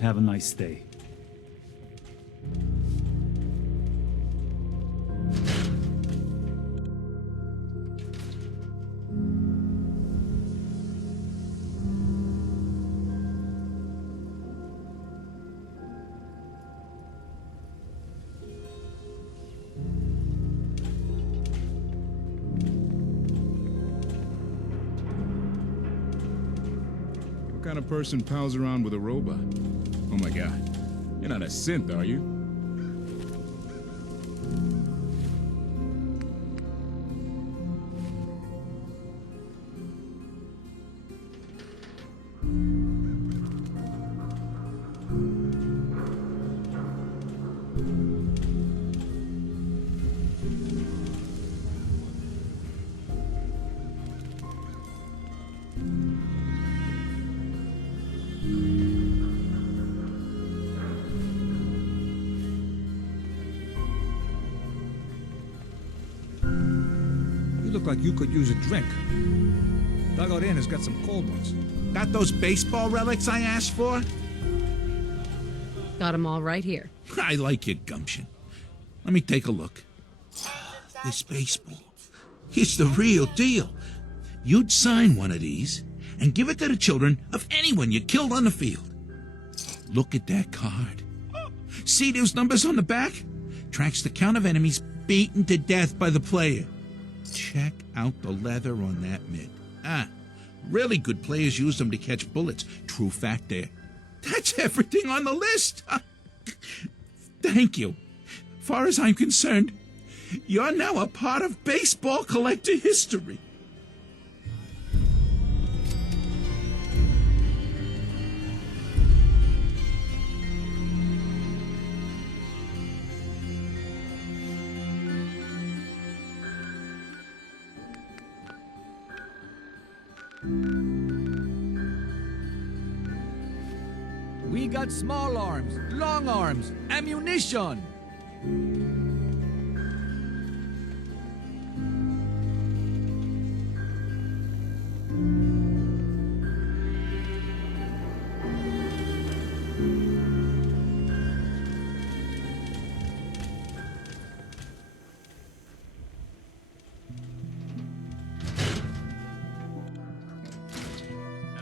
Have a nice day. What kind of person pals around with a robot? Oh my god. You're not a synth, are you? You look like you could use a drink. Dugout Inn has got some cold ones. Got those baseball relics I asked for? Got 'em all right here. I like your gumption. Let me take a look. This baseball. It's the real deal. You'd sign one of these and give it to the children of anyone you killed on the field. Look at that card. See those numbers on the back? Tracks the count of enemies beaten to death by the player. Check out the leather on that mitt. Really good players use them to catch bullets. True fact there. That's everything on the list. Thank you. Far as I'm concerned, you're now a part of baseball collector history. We got small arms, long arms, ammunition.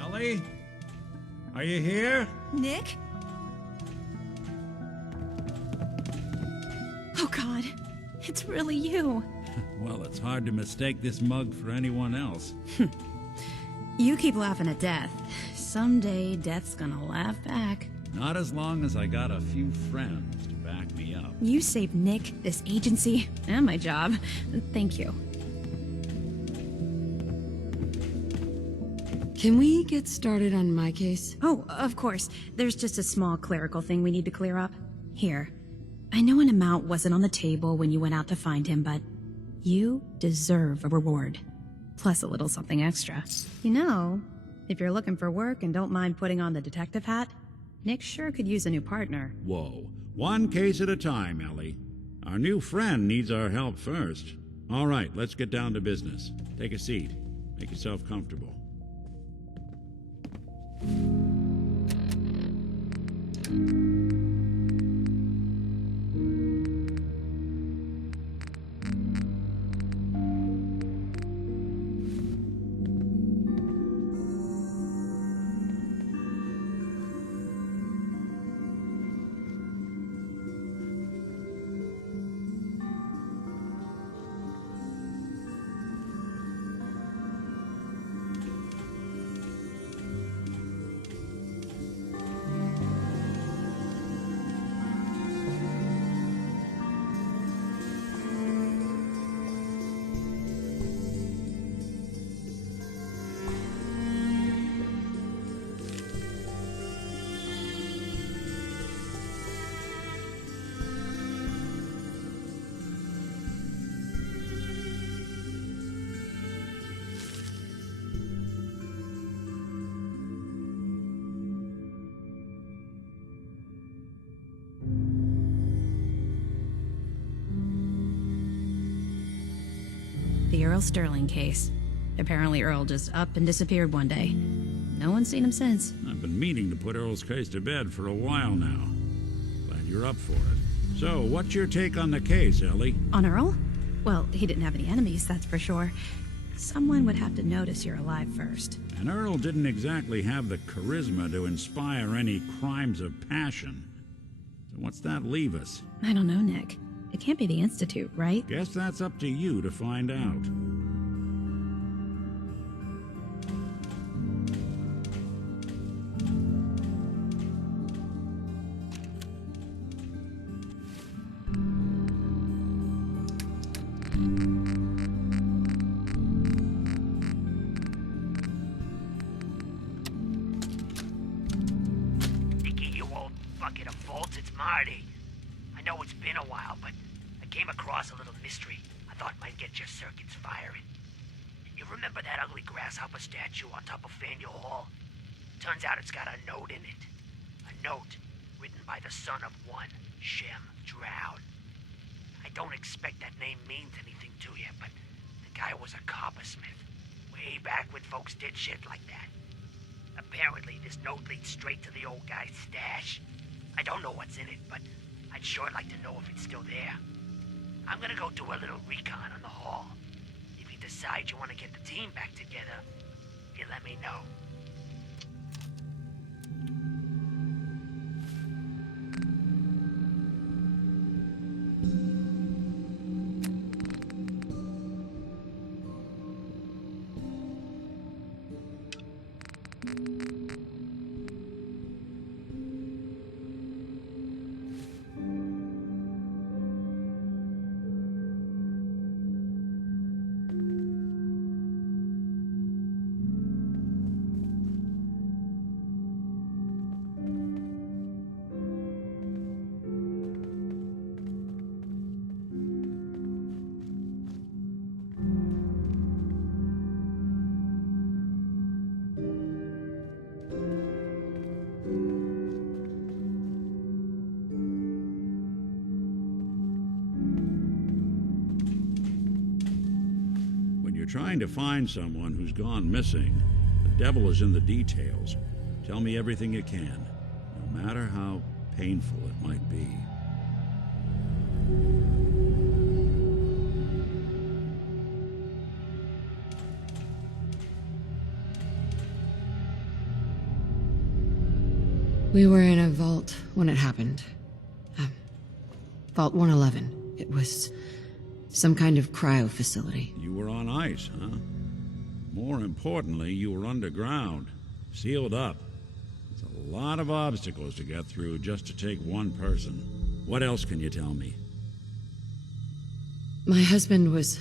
Ellie? Are you here? Nick? Oh God, it's really you. Well, it's hard to mistake this mug for anyone else. You keep laughing at death. Someday, death's gonna laugh back. Not as long as I got a few friends to back me up. You saved Nick, this agency, and my job. Thank you. Can we get started on my case? Oh, of course. There's just a small clerical thing we need to clear up. Here. I know an amount wasn't on the table when you went out to find him, but you deserve a reward. Plus a little something extra. You know, if you're looking for work and don't mind putting on the detective hat, Nick sure could use a new partner. Whoa. One case at a time, Ellie. Our new friend needs our help first. All right, let's get down to business. Take a seat. Make yourself comfortable. The Earl Sterling case. Apparently Earl just up and disappeared one day. No one's seen him since. I've been meaning to put Earl's case to bed for a while now. Glad you're up for it. So, what's your take on the case, Ellie? On Earl? Well, he didn't have any enemies, that's for sure. Someone would have to notice you're alive first. And Earl didn't exactly have the charisma to inspire any crimes of passion. So what's that leave us? I don't know, Nick. It can't be the Institute, right? Guess that's up to you to find out. Nicky, you old bucket of bolts, it's Marty. I know it's been a while, but I came across a little mystery I thought might get your circuits firing. You remember that ugly grasshopper statue on top of Faneuil Hall? Turns out it's got a note in it. A note written by the son of one Shem Droud. I don't expect that name means anything to you, but the guy was a coppersmith. Way back when folks did shit like that. Apparently, this note leads straight to the old guy's stash. I don't know what's in it, but I'd sure like to know if it's still there. I'm gonna go do a little recon on the hall. If you decide you want to get the team back together, you let me know. Trying to find someone who's gone missing. The devil is in the details. Tell me everything you can, no matter how painful it might be. We were in a vault when it happened. Vault 111. It was some kind of cryo facility. You were on ice, huh? More importantly, you were underground, sealed up. It's a lot of obstacles to get through just to take one person. What else can you tell me? My husband was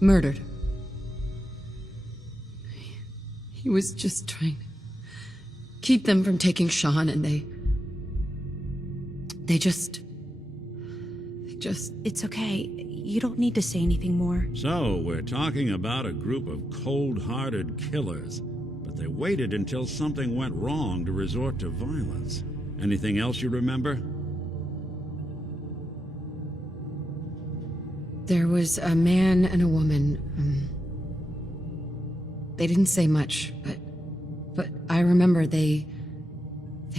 murdered. He was just trying to keep them from taking Sean, and they just... It's okay. You don't need to say anything more. So, we're talking about a group of cold-hearted killers, but they waited until something went wrong to resort to violence. Anything else you remember? There was a man and a woman. They didn't say much, but I remember they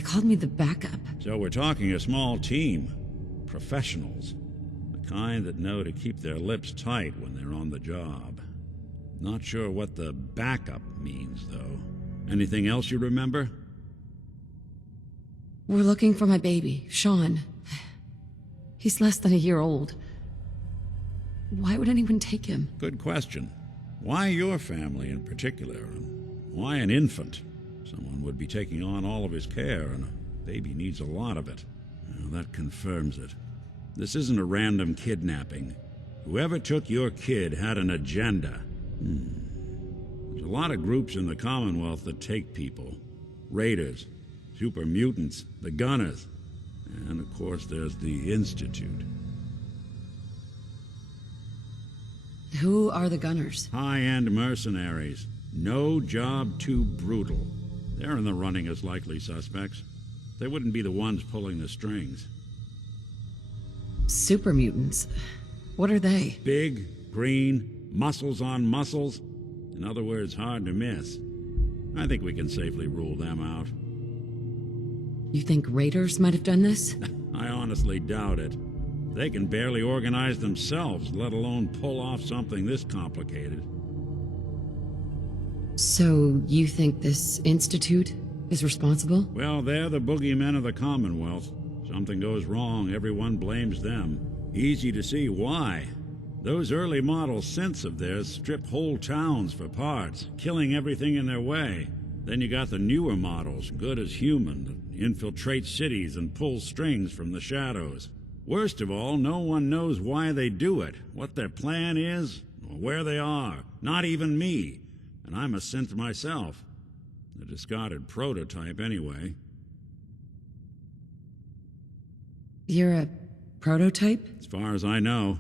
called me the backup. So we're talking a small team. Professionals. The kind that know to keep their lips tight when they're on the job. Not sure what the backup means, though. Anything else you remember? We're looking for my baby, Sean. He's less than a year old. Why would anyone take him? Good question. Why your family in particular? And why an infant? Someone would be taking on all of his care, and a baby needs a lot of it. Well, that confirms it. This isn't a random kidnapping. Whoever took your kid had an agenda. There's a lot of groups in the Commonwealth that take people. Raiders, super mutants, the Gunners, and of course there's the Institute. Who are the Gunners? High-end mercenaries. No job too brutal. They're in the running as likely suspects. They wouldn't be the ones pulling the strings. Super mutants. What are they? Big, green, muscles on muscles. In other words, hard to miss. I think we can safely rule them out. You think raiders might have done this? I honestly doubt it. They can barely organize themselves, let alone pull off something this complicated. So, you think this institute is responsible? Well, they're the boogeymen of the Commonwealth. Something goes wrong, everyone blames them. Easy to see why. Those early model synths of theirs strip whole towns for parts, killing everything in their way. Then you got the newer models, good as human, that infiltrate cities and pull strings from the shadows. Worst of all, no one knows why they do it, what their plan is, or where they are. Not even me. And I'm a synth myself. A discarded prototype, anyway. You're a prototype? As far as I know.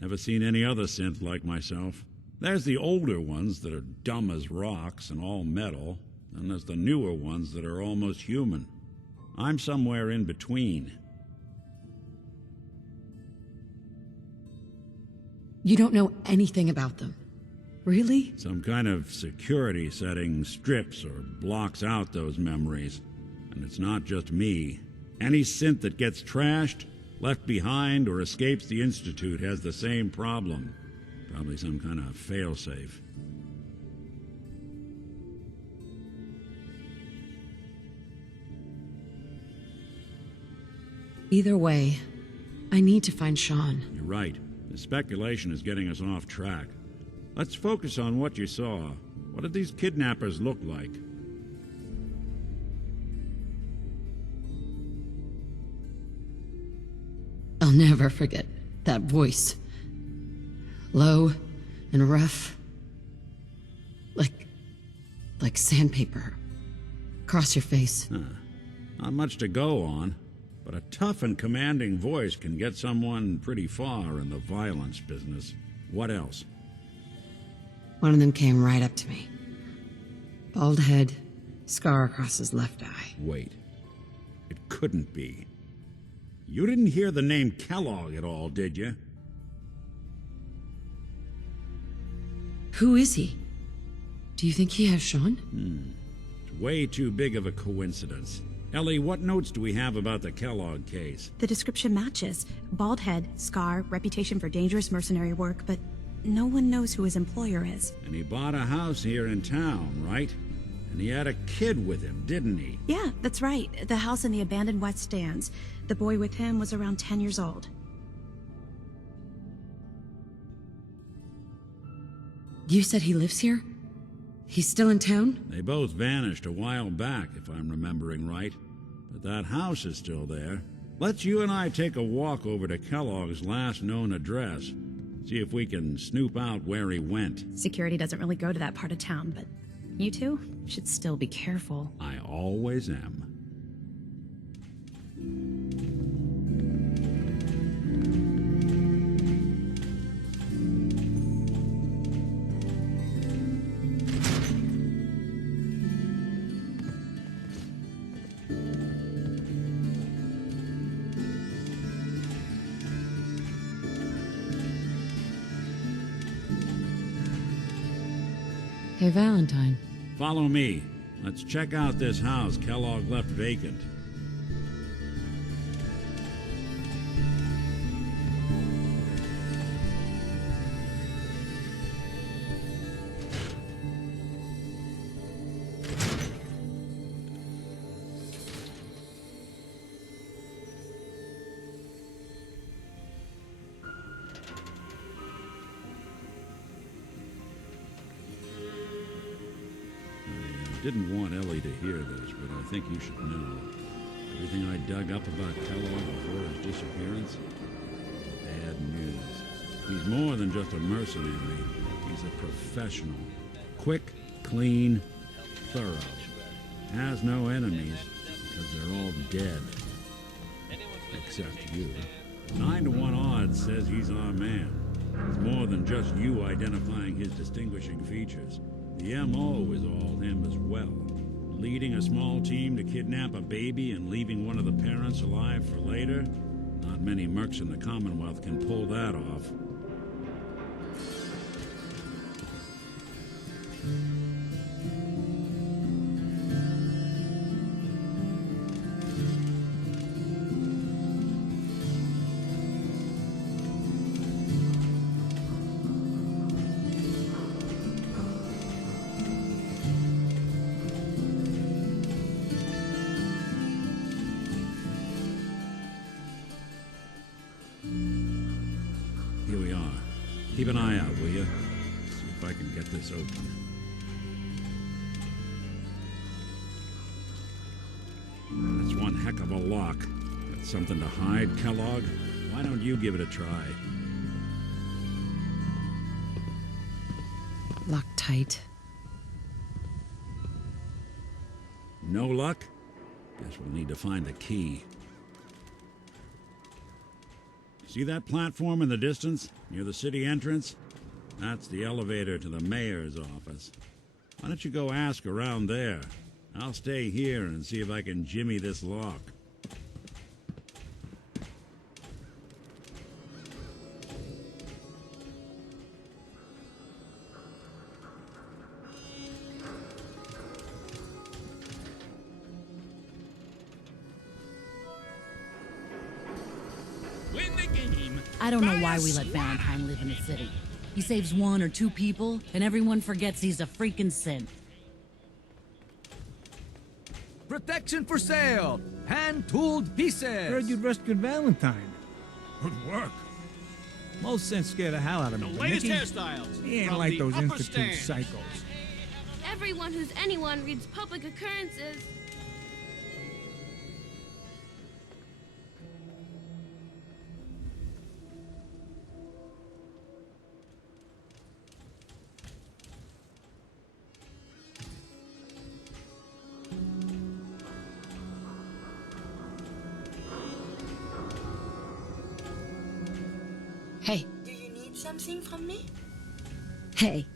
Never seen any other synth like myself. There's the older ones that are dumb as rocks and all metal, and there's the newer ones that are almost human. I'm somewhere in between. You don't know anything about them. Really? Some kind of security setting strips or blocks out those memories. And it's not just me. Any synth that gets trashed, left behind, or escapes the Institute has the same problem. Probably some kind of failsafe. Either way, I need to find Sean. You're right. The speculation is getting us off track. Let's focus on what you saw. What did these kidnappers look like? I'll never forget that voice. Low and rough. Like sandpaper. Across your face. Not much to go on, but a tough and commanding voice can get someone pretty far in the violence business. What else? One of them came right up to me. Bald head, scar across his left eye. Wait. It couldn't be. You didn't hear the name Kellogg at all, did you? Who is he? Do you think he has Sean? It's way too big of a coincidence. Ellie, what notes do we have about the Kellogg case? The description matches. Bald head, scar, reputation for dangerous mercenary work, but no one knows who his employer is. And he bought a house here in town, right? And he had a kid with him, didn't he? Yeah, that's right. The house in the abandoned West Stands. The boy with him was around 10 years old. You said he lives here? He's still in town? They both vanished a while back, if I'm remembering right. But that house is still there. Let's you and I take a walk over to Kellogg's last known address. See if we can snoop out where he went. Security doesn't really go to that part of town, but you two should still be careful. I always am. Hey, Valentine. Follow me. Let's check out this house Kellogg left vacant. Didn't want Ellie to hear this, but I think you should know. Everything I dug up about Kellogg before his disappearance? Bad news. He's more than just a mercenary. He's a professional. Quick, clean, thorough. Has no enemies, because they're all dead. Except you. 9 to 1 odds says he's our man. It's more than just you identifying his distinguishing features. The M.O. is all him as well. Leading a small team to kidnap a baby and leaving one of the parents alive for later? Not many mercs in the Commonwealth can pull that off. Here we are. Keep an eye out, will you? See if I can get this open. That's one heck of a lock. Got something to hide, Kellogg? Why don't you give it a try? Locked tight. No luck? Guess we'll need to find the key. See that platform in the distance, near the city entrance? That's the elevator to the mayor's office. Why don't you go ask around there? I'll stay here and see if I can jimmy this lock. Win the game. I don't know why we let Valentine live in the city. He saves 1 or 2 people, and everyone forgets he's a freaking synth. Protection for sale! Hand-tooled pieces! Heard you rescued Valentine. Good work. Most synths scare the hell out of me. The latest Nicky, hairstyles. he ain't from like the those upper Institute stands. psychos. Everyone who's anyone reads public occurrences. Hey. Do you need something from me? Hey.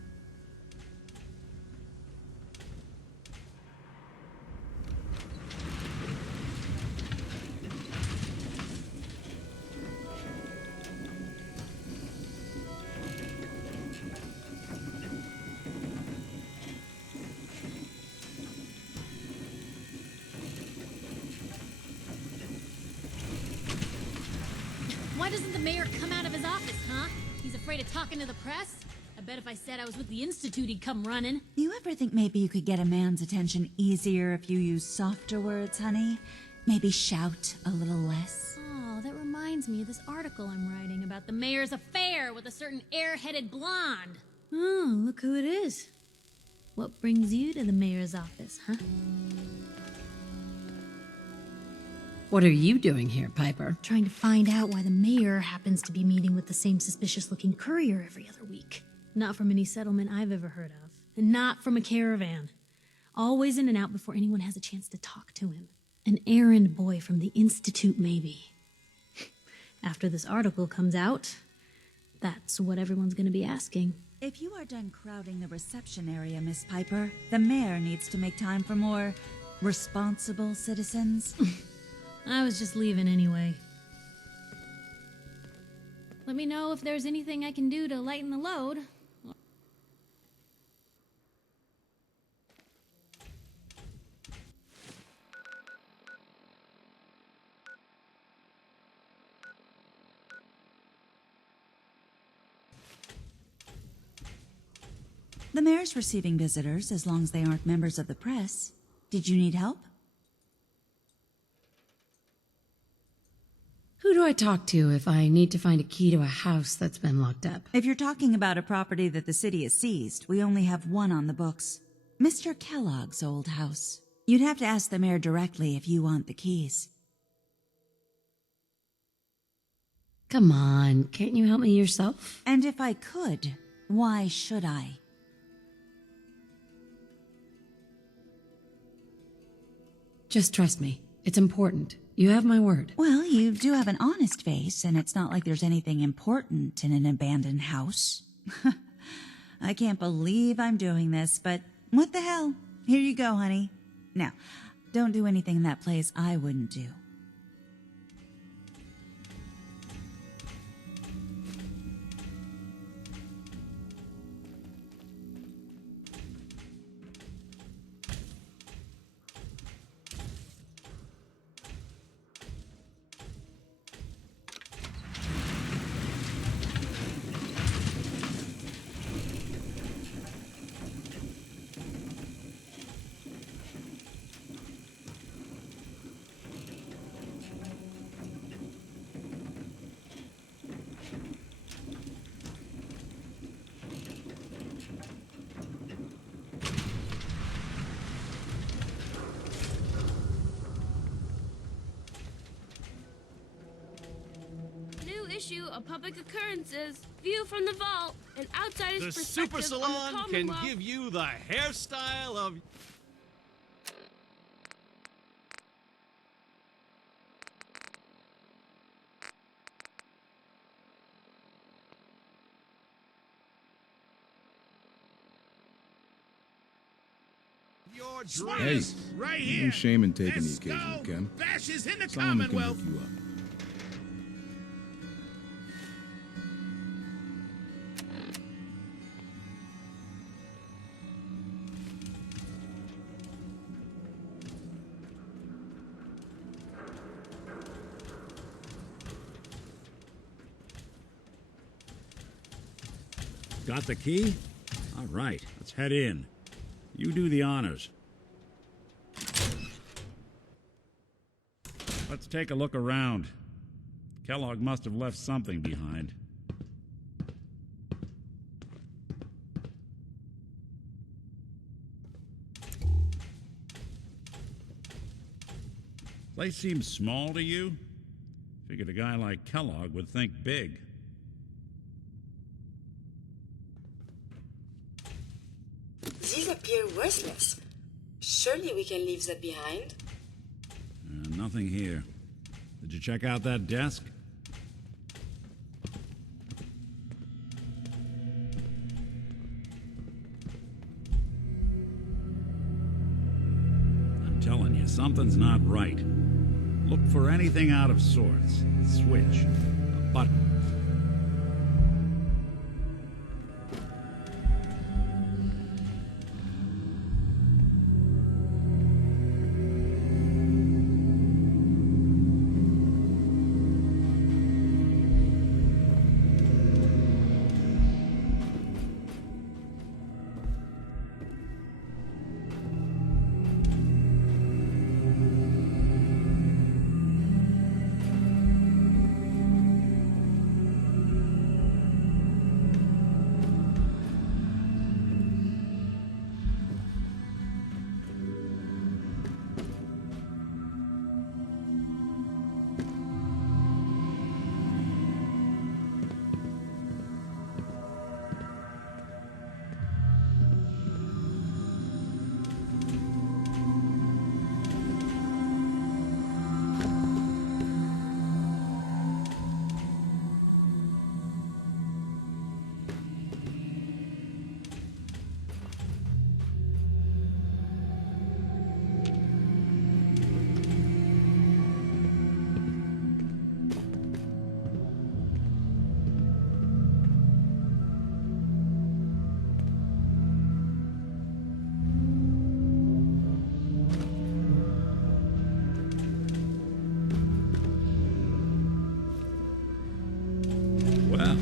Why doesn't the mayor come out of his office, huh? He's afraid of talking to the press? I bet if I said I was with the Institute, he'd come running. You ever think maybe you could get a man's attention easier if you use softer words, honey? Maybe shout a little less? Oh, that reminds me of this article I'm writing about the mayor's affair with a certain air-headed blonde. Oh, look who it is. What brings you to the mayor's office, huh? What are you doing here, Piper? Trying to find out why the mayor happens to be meeting with the same suspicious-looking courier every other week. Not from any settlement I've ever heard of. And not from a caravan. Always in and out before anyone has a chance to talk to him. An errand boy from the Institute, maybe. After this article comes out, that's what everyone's gonna be asking. If you are done crowding the reception area, Miss Piper, the mayor needs to make time for more responsible citizens. I was just leaving anyway. Let me know if there's anything I can do to lighten the load. The mayor's receiving visitors as long as they aren't members of the press. Did you need help? Who do I talk to if I need to find a key to a house that's been locked up? If you're talking about a property that the city has seized, we only have one on the books. Mr. Kellogg's old house. You'd have to ask the mayor directly if you want the keys. Come on, can't you help me yourself? And if I could, why should I? Just trust me. It's important. You have my word. Well, you do have an honest face, and it's not like there's anything important in an abandoned house. I can't believe I'm doing this, but what the hell? Here you go, honey. Now, don't do anything in that place I wouldn't do. issue of public occurrences, view from the vault, and outsider's The perspective Super on the Salon can Commonwealth. give you the hairstyle of... your Hey, dreams. Right here. no shame in taking the Let's occasional go. Ken. Bashes in the Solomon can Commonwealth. hook you up. Got the key? All right, let's head in. You do the honors. Let's take a look around. Kellogg must have left something behind. Place seems small to you? Figured a guy like Kellogg would think big. These appear worthless. Surely we can leave that behind. Nothing here. Did you check out that desk? I'm telling you, something's not right. Look for anything out of sorts. A switch, a button. Well,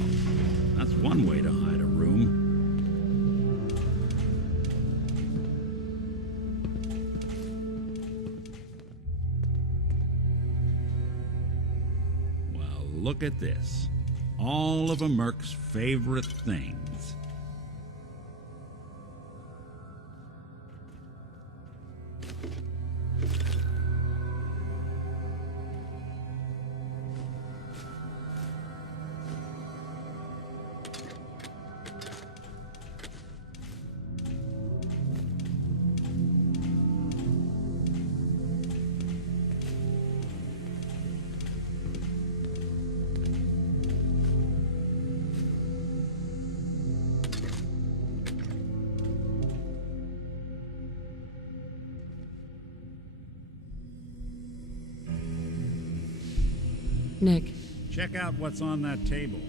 that's one way to hide a room. Well, look at this. All of a Merc's favorite things. Nick. Check out what's on that table.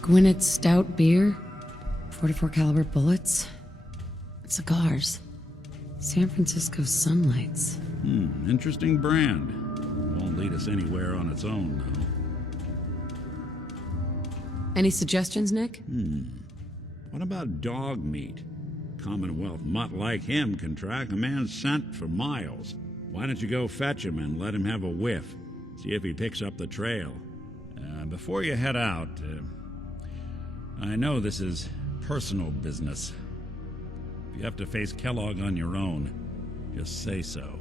Gwynedd Stout beer, 44 caliber bullets, cigars, San Francisco Sunlights. Interesting brand. Won't lead us anywhere on its own, though. Any suggestions, Nick? What about dog meat? Commonwealth mutt like him can track a man's scent for miles. Why don't you go fetch him and let him have a whiff? See if he picks up the trail. Before you head out, I know this is personal business, If you have to face Kellogg on your own, just say so.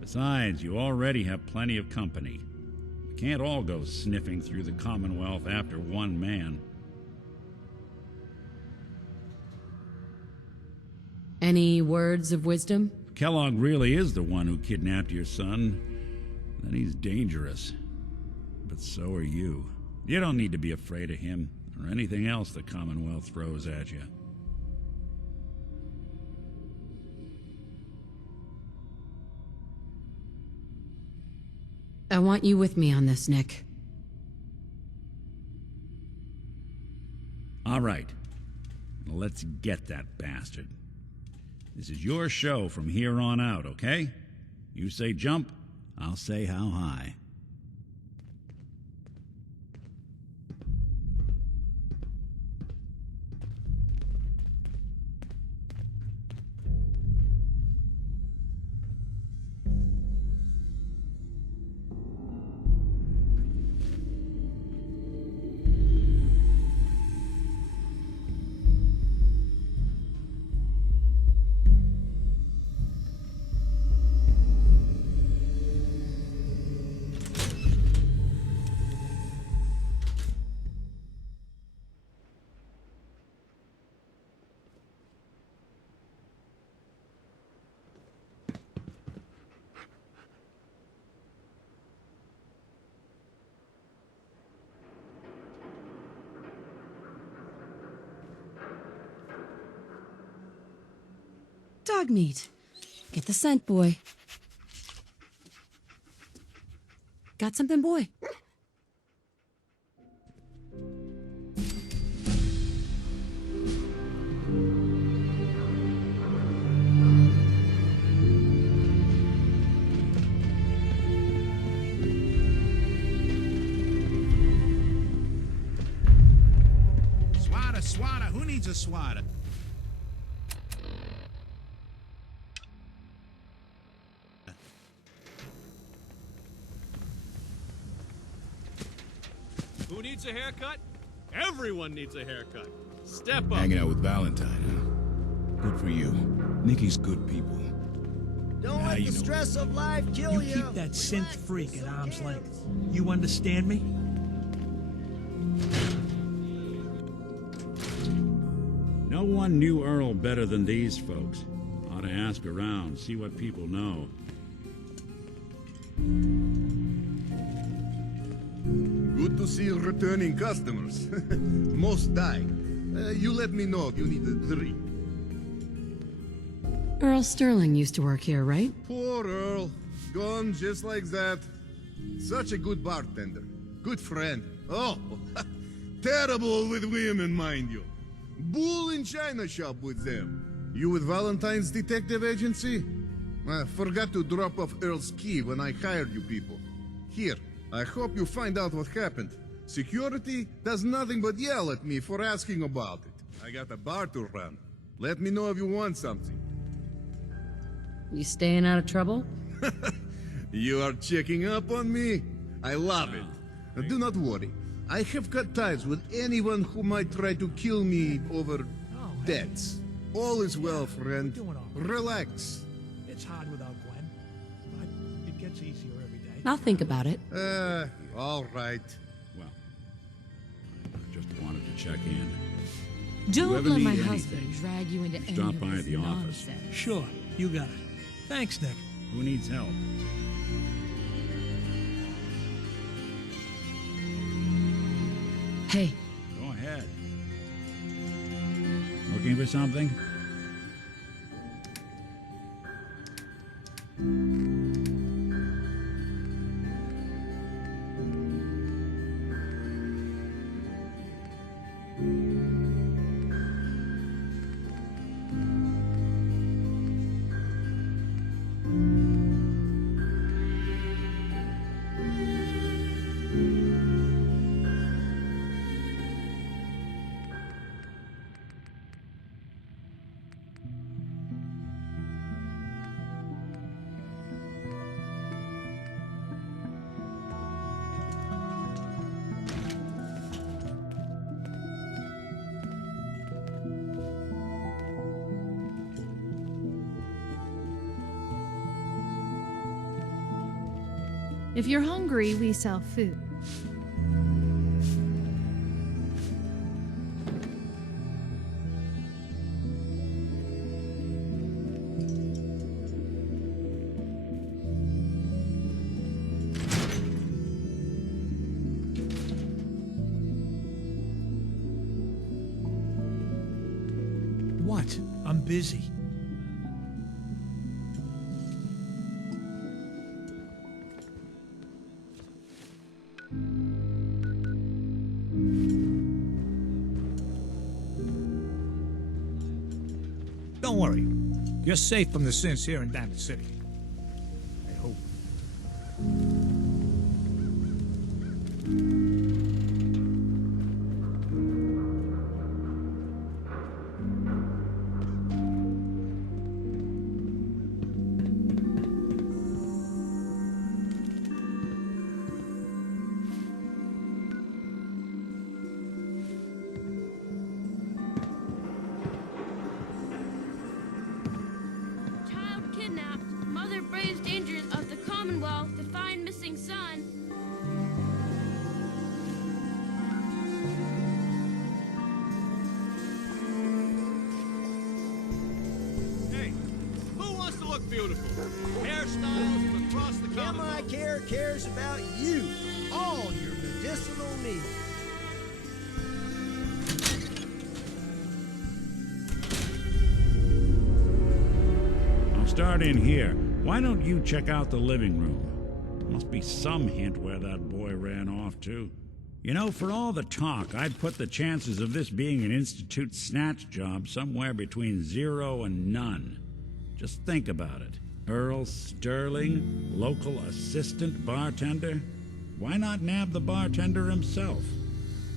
Besides, you already have plenty of company. We can't all go sniffing through the Commonwealth after one man. Any words of wisdom? If Kellogg really is the one who kidnapped your son, then he's dangerous. But so are you. You don't need to be afraid of him or anything else the Commonwealth throws at you. I want you with me on this, Nick. All right. Let's get that bastard. This is your show from here on out, okay? You say jump, I'll say how high. Dog meat. Get the scent, boy. Got something, boy? Swatter. Who needs a swatter? Who needs a haircut? Everyone needs a haircut. Step up. Hanging out with Valentine, huh? Good for you. Nikki's good people. Don't let the stress of life kill you. You keep that synth freak at arm's length. You understand me? No one knew Earl better than these folks. Ought to ask around, see what people know. Good to see returning customers. Most die. You let me know if you need a drink. Earl Sterling used to work here, right? Poor Earl. Gone just like that. Such a good bartender. Good friend. Oh, terrible with women, mind you. Bull in china shop with them. You with Valentine's detective agency? I forgot to drop off Earl's key when I hired you people. Here, I hope you find out what happened. Security does nothing but yell at me for asking about it. I got a bar to run. Let me know if you want something. You staying out of trouble? You are checking up on me? I love it. Do not worry. I have cut ties with anyone who might try to kill me over debts. All is well, friend. Relax. It's hard without Gwen, but it gets easier every day. I'll think about it. All right. Well, I just wanted to check in. Don't Whoever let my need husband anything, drag you into any stop of by this the office. nonsense. Sure, you got it. Thanks, Nick. Who needs help? Hey. Go ahead. Looking for something? If you're hungry, we sell food. What? I'm busy. Don't worry. You're safe from the sins here in Diamond City. I hope. Child kidnapped. Mother braves dangers of the Commonwealth to find missing son. Hey, who wants to look beautiful? Hairstyles from across the Commonwealth. MI Care cares about you, all your medicinal needs. I'll start in here. Why don't you check out the living room? Must be some hint where that boy ran off to. You know, for all the talk, I'd put the chances of this being an Institute snatch job somewhere between 0 and none. Just think about it. Earl Sterling, local assistant bartender? Why not nab the bartender himself?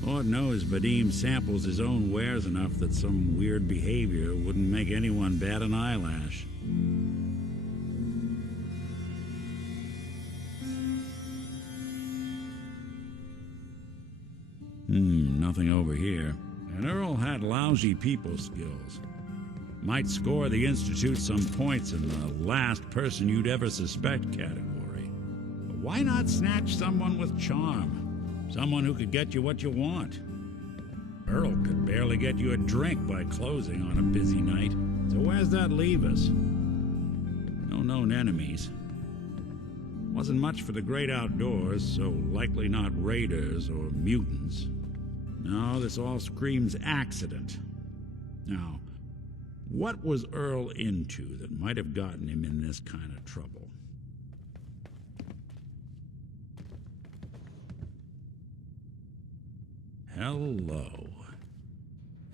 Lord knows Vadim samples his own wares enough that some weird behavior wouldn't make anyone bat an eyelash. Nothing over here. And Earl had lousy people skills. Might score the Institute some points in the last person you'd ever suspect category. But why not snatch someone with charm? Someone who could get you what you want. Earl could barely get you a drink by closing on a busy night. So where's that leave us? No known enemies. Wasn't much for the great outdoors, so likely not raiders or mutants. No, this all screams accident. Now, what was Earl into that might have gotten him in this kind of trouble? Hello.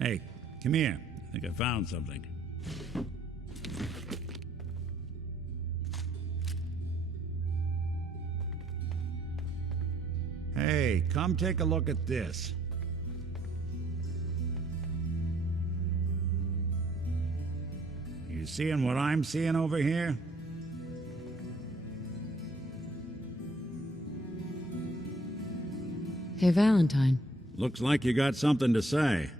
Hey, come here. I think I found something. Hey, come take a look at this. You seeing what I'm seeing over here? Hey, Valentine. Looks like you got something to say.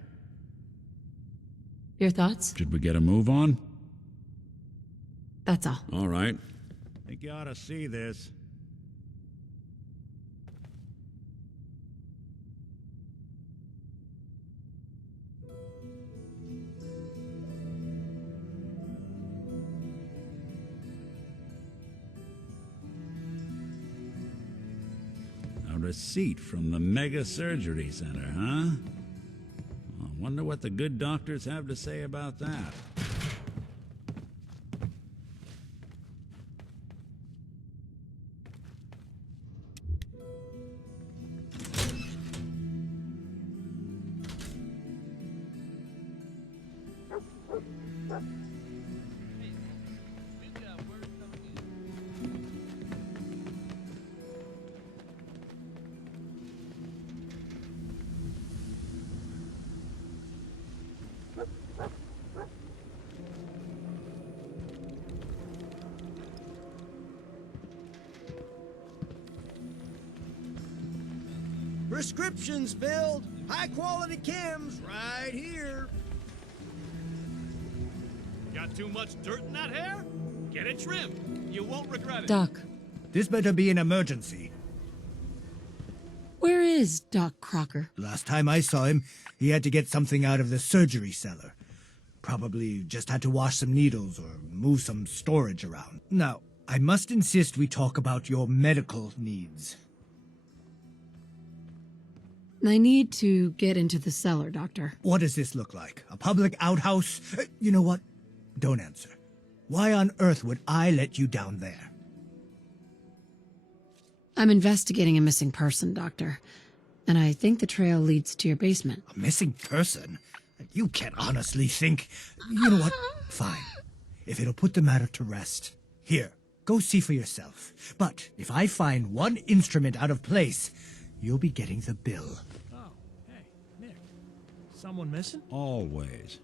Your thoughts? Should we get a move on? That's all. All right. Think you ought to see this. A receipt from the Mega Surgery Center, huh? I wonder what the good doctors have to say about that. Prescriptions filled. High quality chems right here. Got too much dirt in that hair? Get it trimmed. You won't regret it. Doc, This better be an emergency. Where is Doc Crocker? Last time I saw him, he had to get something out of the surgery cellar. Probably just had to wash some needles or move some storage around. Now, I must insist we talk about your medical needs. I need to get into the cellar, Doctor. What does this look like? A public outhouse? You know what? Don't answer. Why on earth would I let you down there? I'm investigating a missing person, Doctor. And I think the trail leads to your basement. A missing person? You can't honestly think... You know what? Fine. If it'll put the matter to rest. Here, go see for yourself. But if I find one instrument out of place, you'll be getting the bill. Oh, hey, Nick. Someone missing? Always.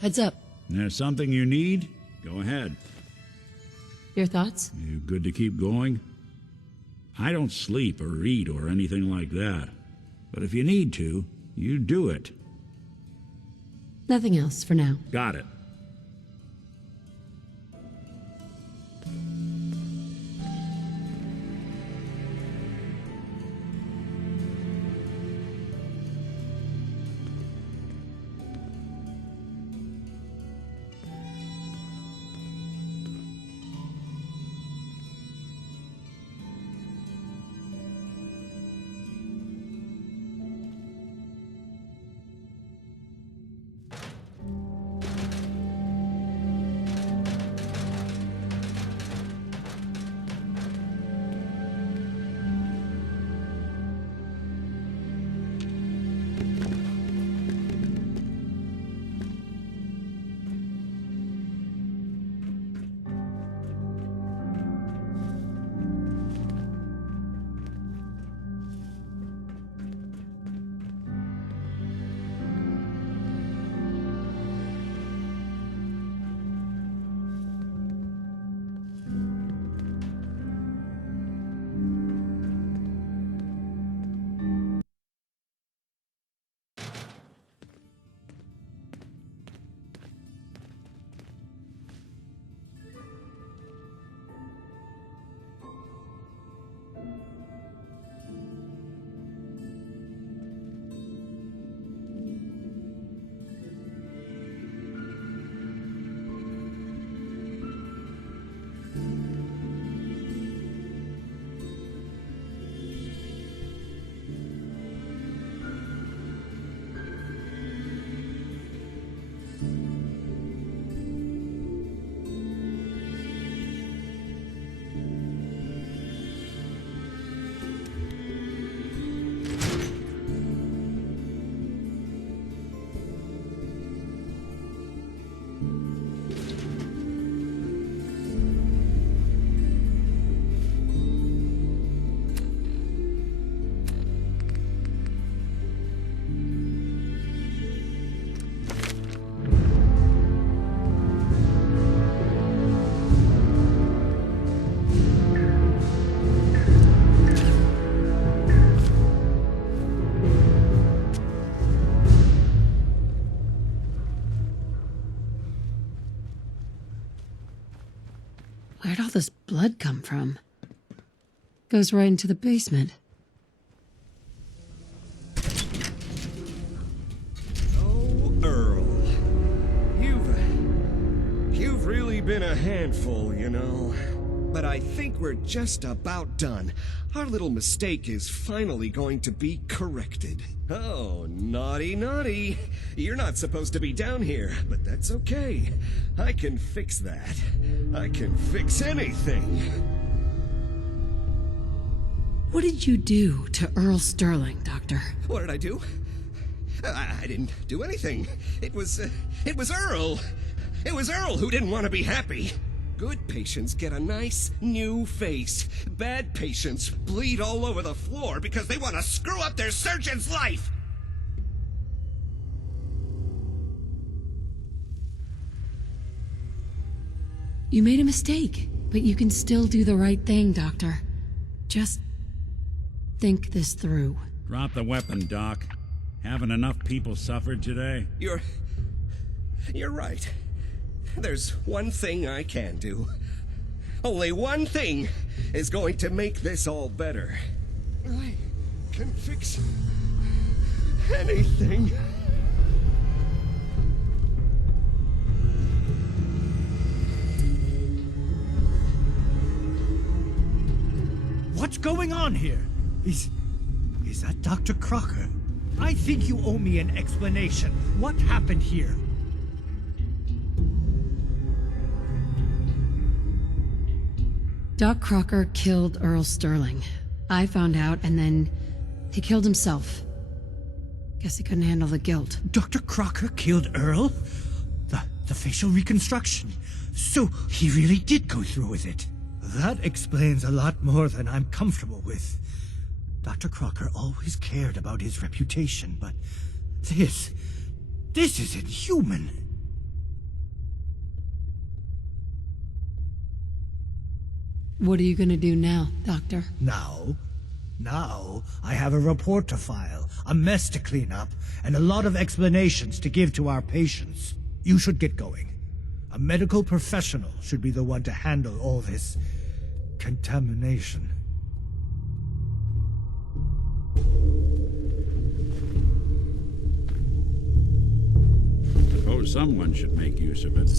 Heads up. There's something you need? Go ahead. Your thoughts? You good to keep going? I don't sleep or eat or anything like that. But if you need to, you do it. Nothing else for now. Got it. all this blood come from? Goes right into the basement. Oh, Earl. You've really been a handful, you know. But I think we're just about done. Our little mistake is finally going to be corrected. Oh, naughty, naughty. You're not supposed to be down here, but that's okay. I can fix that. I can fix anything. What did you do to Earl Sterling, Doctor? What did I do? I didn't do anything. It was Earl. It was Earl who didn't want to be happy. Good patients get a nice, new face. Bad patients bleed all over the floor because they want to screw up their surgeon's life! You made a mistake, but you can still do the right thing, Doctor. Just think this through. Drop the weapon, Doc. Haven't enough people suffered today? You're right. There's one thing I can do. Only one thing is going to make this all better. I can fix anything. What's going on here? Is that Dr. Crocker? I think you owe me an explanation. What happened here? Doc Crocker killed Earl Sterling. I found out, and then he killed himself. Guess he couldn't handle the guilt. Dr. Crocker killed Earl? The facial reconstruction. So he really did go through with it. That explains a lot more than I'm comfortable with. Dr. Crocker always cared about his reputation, but this is inhuman. What are you gonna do now, Doctor? Now I have a report to file, a mess to clean up, and a lot of explanations to give to our patients. You should get going. A medical professional should be the one to handle all this contamination. Suppose someone should make use of it.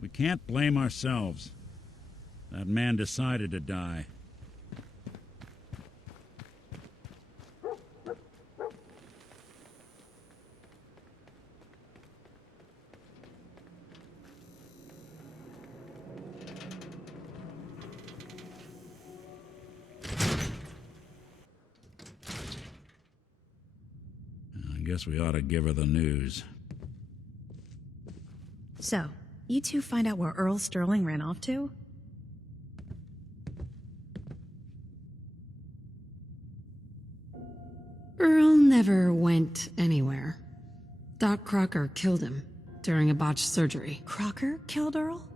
We can't blame ourselves. That man decided to die. I guess we ought to give her the news. So, you two find out where Earl Sterling ran off to? Earl never went anywhere. Doc Crocker killed him during a botched surgery. Crocker killed Earl?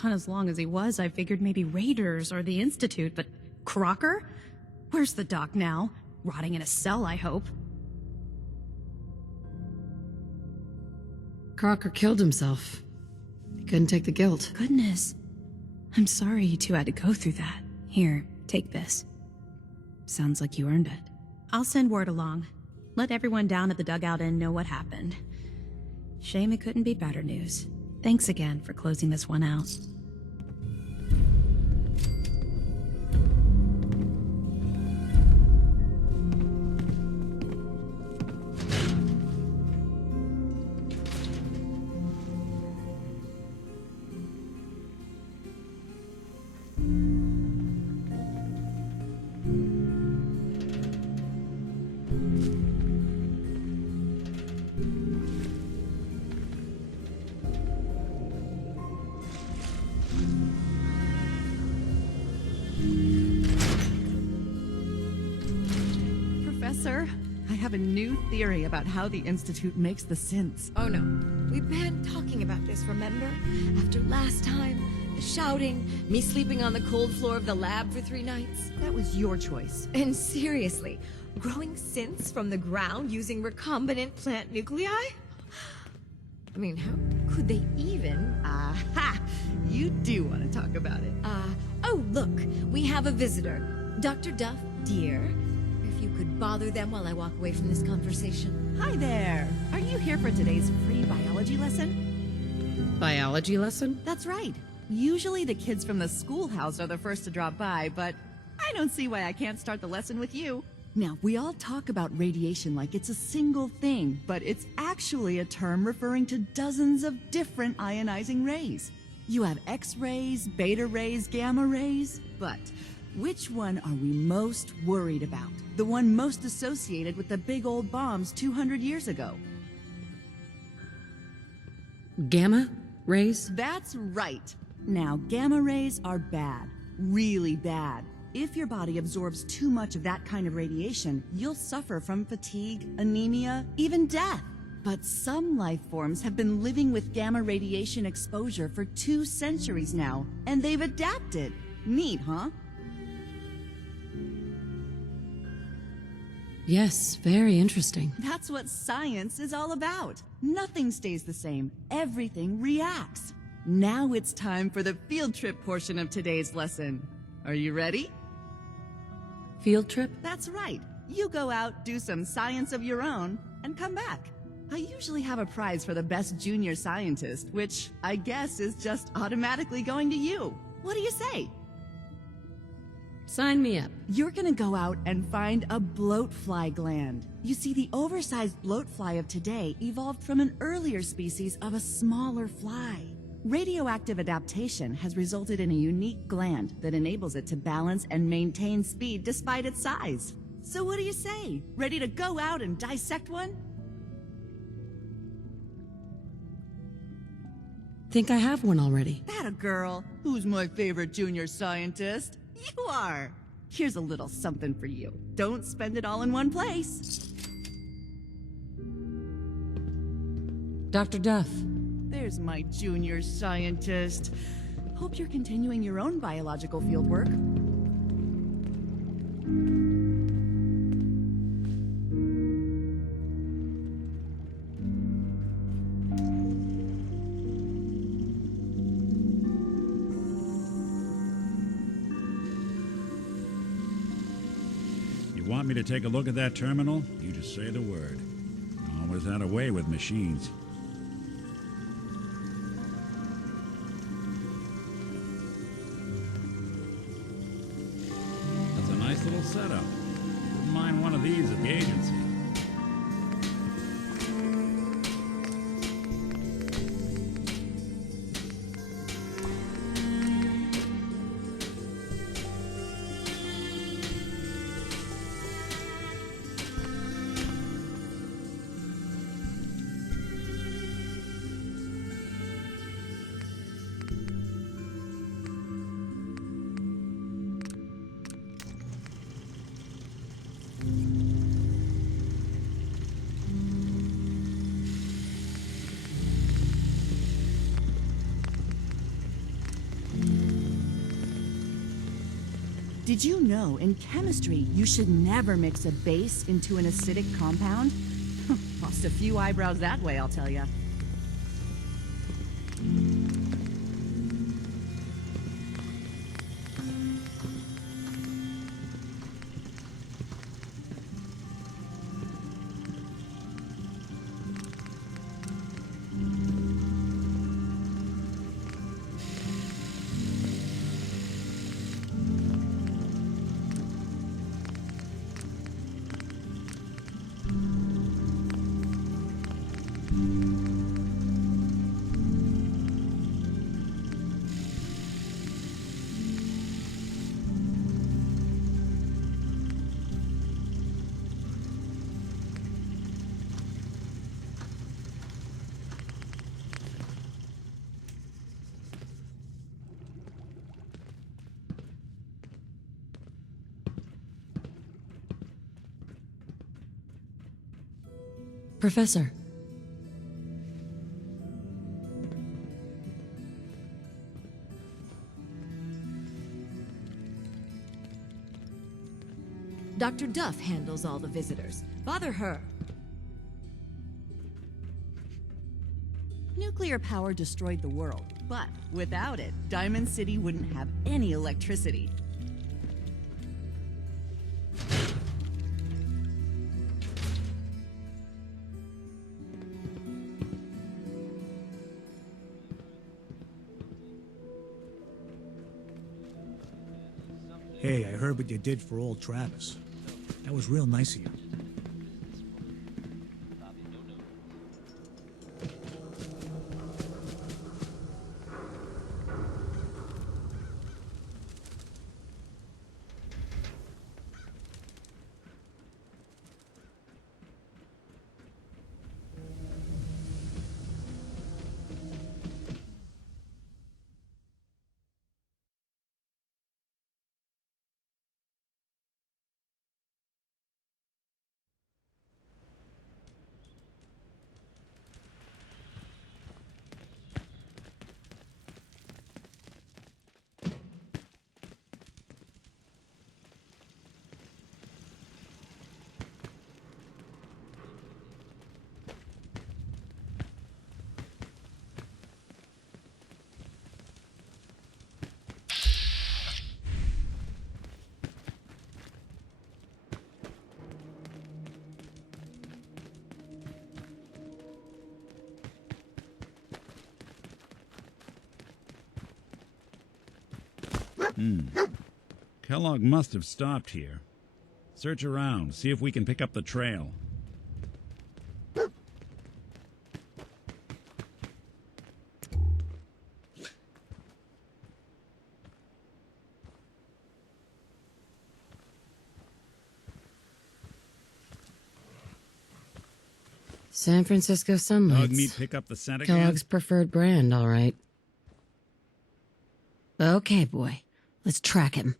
Gone as long as he was, I figured maybe Raiders or the Institute, but Crocker? Where's the doc now? Rotting in a cell, I hope. Crocker killed himself. He couldn't take the guilt. Goodness. I'm sorry you two had to go through that. Here, take this. Sounds like you earned it. I'll send word along. Let everyone down at the dugout inn know what happened. Shame it couldn't be better news. Thanks again for closing this one out. Professor, I have a new theory about how the Institute makes the synths. Oh no, we banned talking about this, remember? After last time, the shouting, me sleeping on the cold floor of the lab for 3 nights. That was your choice. And seriously, growing synths from the ground using recombinant plant nuclei? I mean, how could they even? Aha! You do want to talk about it. Oh look, we have a visitor. Dr. Duff, dear. If you could bother them while I walk away from this conversation. Hi there. Are you here for today's free biology lesson? Biology lesson? That's right. Usually the kids from the schoolhouse are the first to drop by, but I don't see why I can't start the lesson with you. Now, we all talk about radiation like it's a single thing, but it's actually a term referring to dozens of different ionizing rays. You have X-rays, beta rays, gamma rays, but which one are we most worried about? The one most associated with the big old bombs 200 years ago. Gamma rays? That's right. Now, gamma rays are bad. Really bad. If your body absorbs too much of that kind of radiation, you'll suffer from fatigue, anemia, even death. But some life forms have been living with gamma radiation exposure for 2 centuries now, and they've adapted. Neat, huh? Yes, very interesting. That's what science is all about. Nothing stays the same. Everything reacts. Now it's time for the field trip portion of today's lesson. Are you ready? Field trip? That's right. You go out, do some science of your own, and come back. I usually have a prize for the best junior scientist, which I guess is just automatically going to you. What do you say? Sign me up. You're gonna go out and find a bloatfly gland. You see, the oversized bloatfly of today evolved from an earlier species of a smaller fly. Radioactive adaptation has resulted in a unique gland that enables it to balance and maintain speed despite its size. So what do you say? Ready to go out and dissect one? Think I have one already. That a girl. Who's my favorite junior scientist? You are. Here's a little something for you. Don't spend it all in one place. Dr. Duff. There's my junior scientist. Hope you're continuing your own biological fieldwork. You want me to take a look at that terminal? You just say the word. Always had a way with machines. That's a nice little setup. Wouldn't mind one of these at the agency. Did you know in chemistry you should never mix a base into an acidic compound? Lost a few eyebrows that way, I'll tell ya. Professor. Dr. Duff handles all the visitors. Bother her. Nuclear power destroyed the world, but without it, Diamond City wouldn't have any electricity. Hey, I heard what you did for old Travis. That was real nice of you. Kellogg must have stopped here. Search around, see if we can pick up the trail. San Francisco Sunlights. Dog meat pick up the scent again? Kellogg's preferred brand, all right. Okay, boy. Let's track him.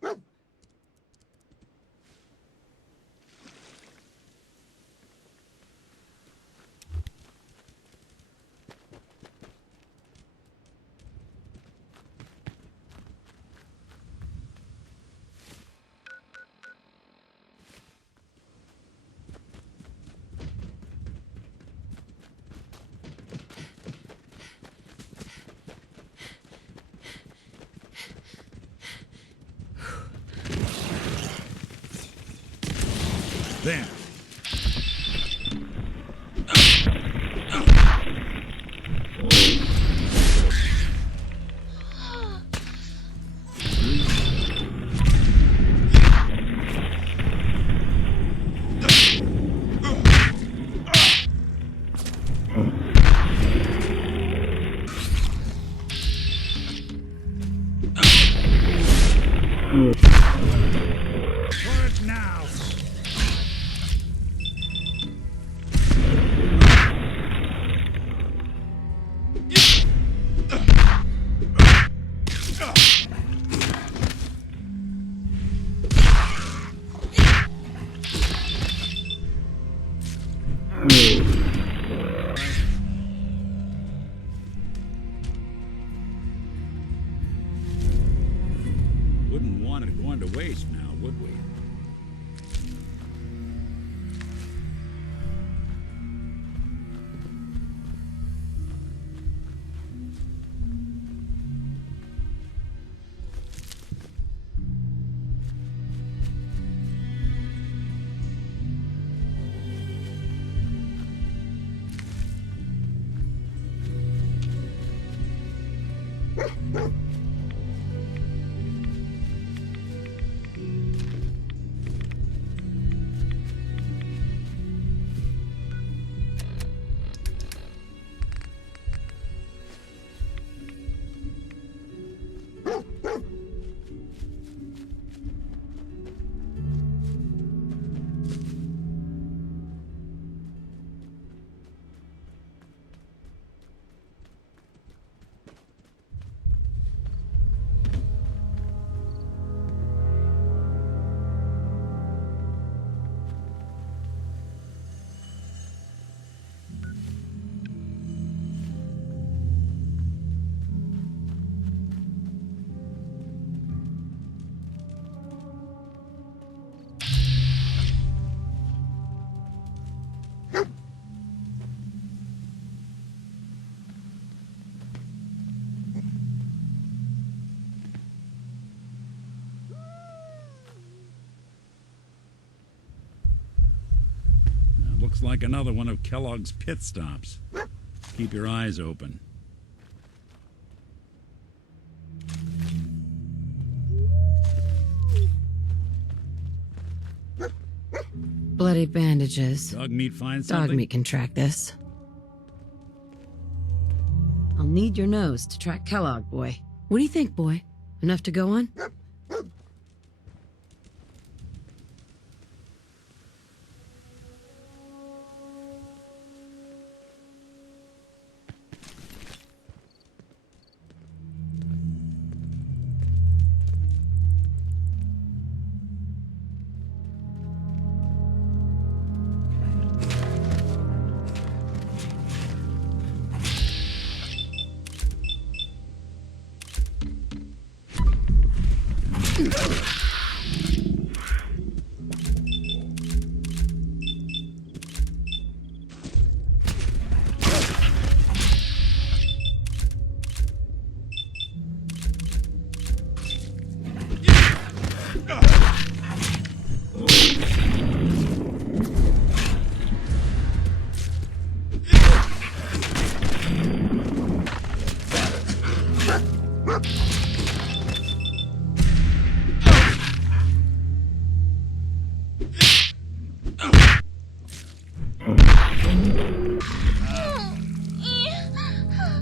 There. Work now. Wouldn't want it going to waste now, would we? Looks like another one of Kellogg's pit stops. Keep your eyes open. Bloody bandages. Dog meat find something? Dog meat can track this. I'll need your nose to track Kellogg, boy. What do you think, boy? Enough to go on?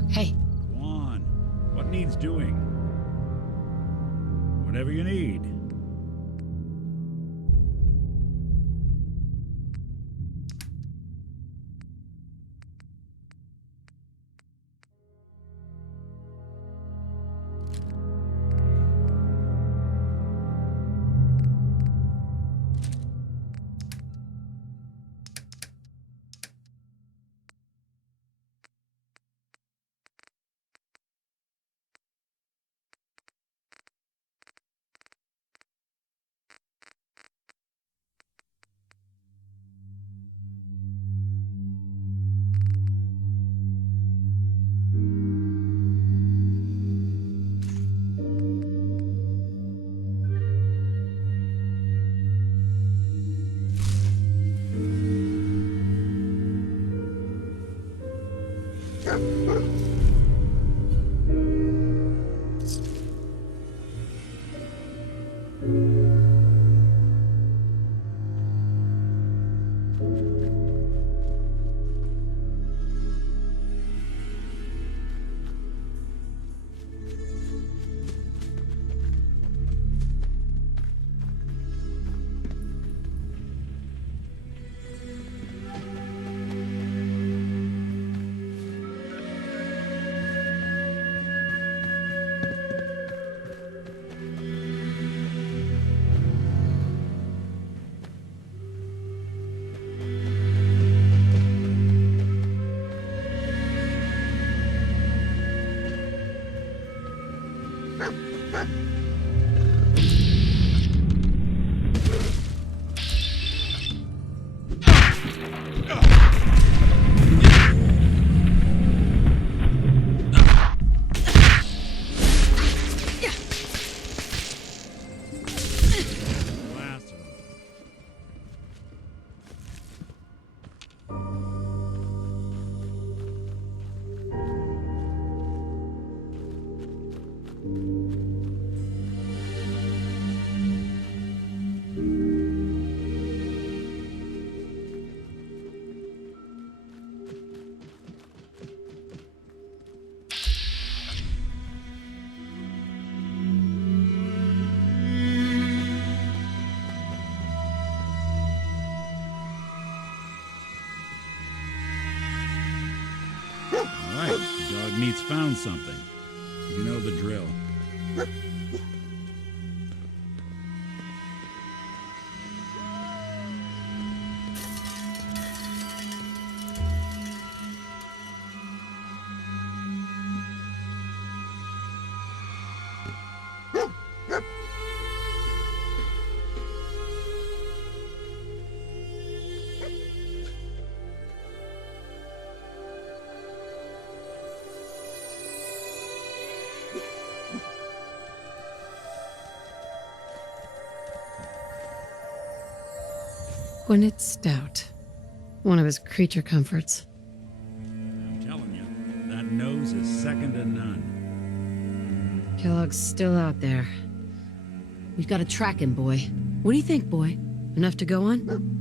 Hey. Go on. What needs doing? Whatever you need. Right, dog meat's found something. You know the drill. Gwinnett Stout. One of his creature comforts. I'm telling you, that nose is second to none. Kellogg's still out there. We've got to track him, boy. What do you think, boy? Enough to go on?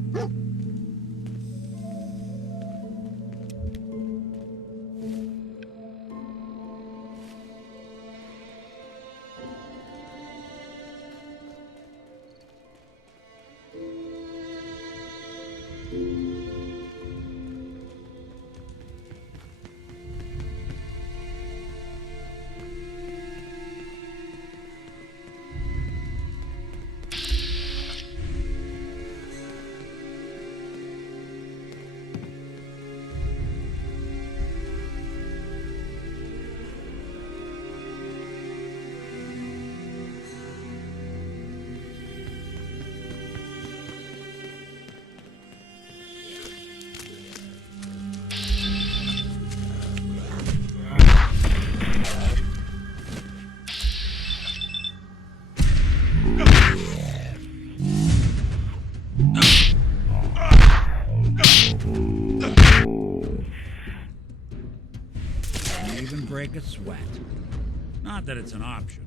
Break a sweat. Not that it's an option.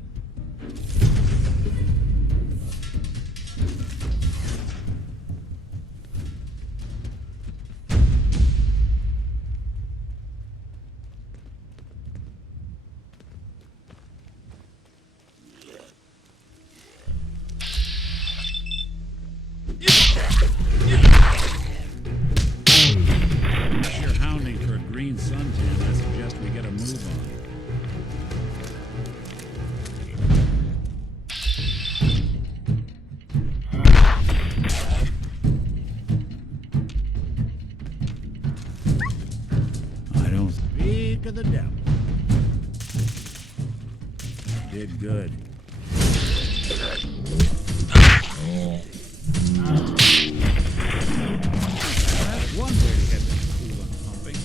If you're hounding for a green suntan, I suggest we get a move on. I don't speak of the devil. Did good. That's one way to get this cool and pumping.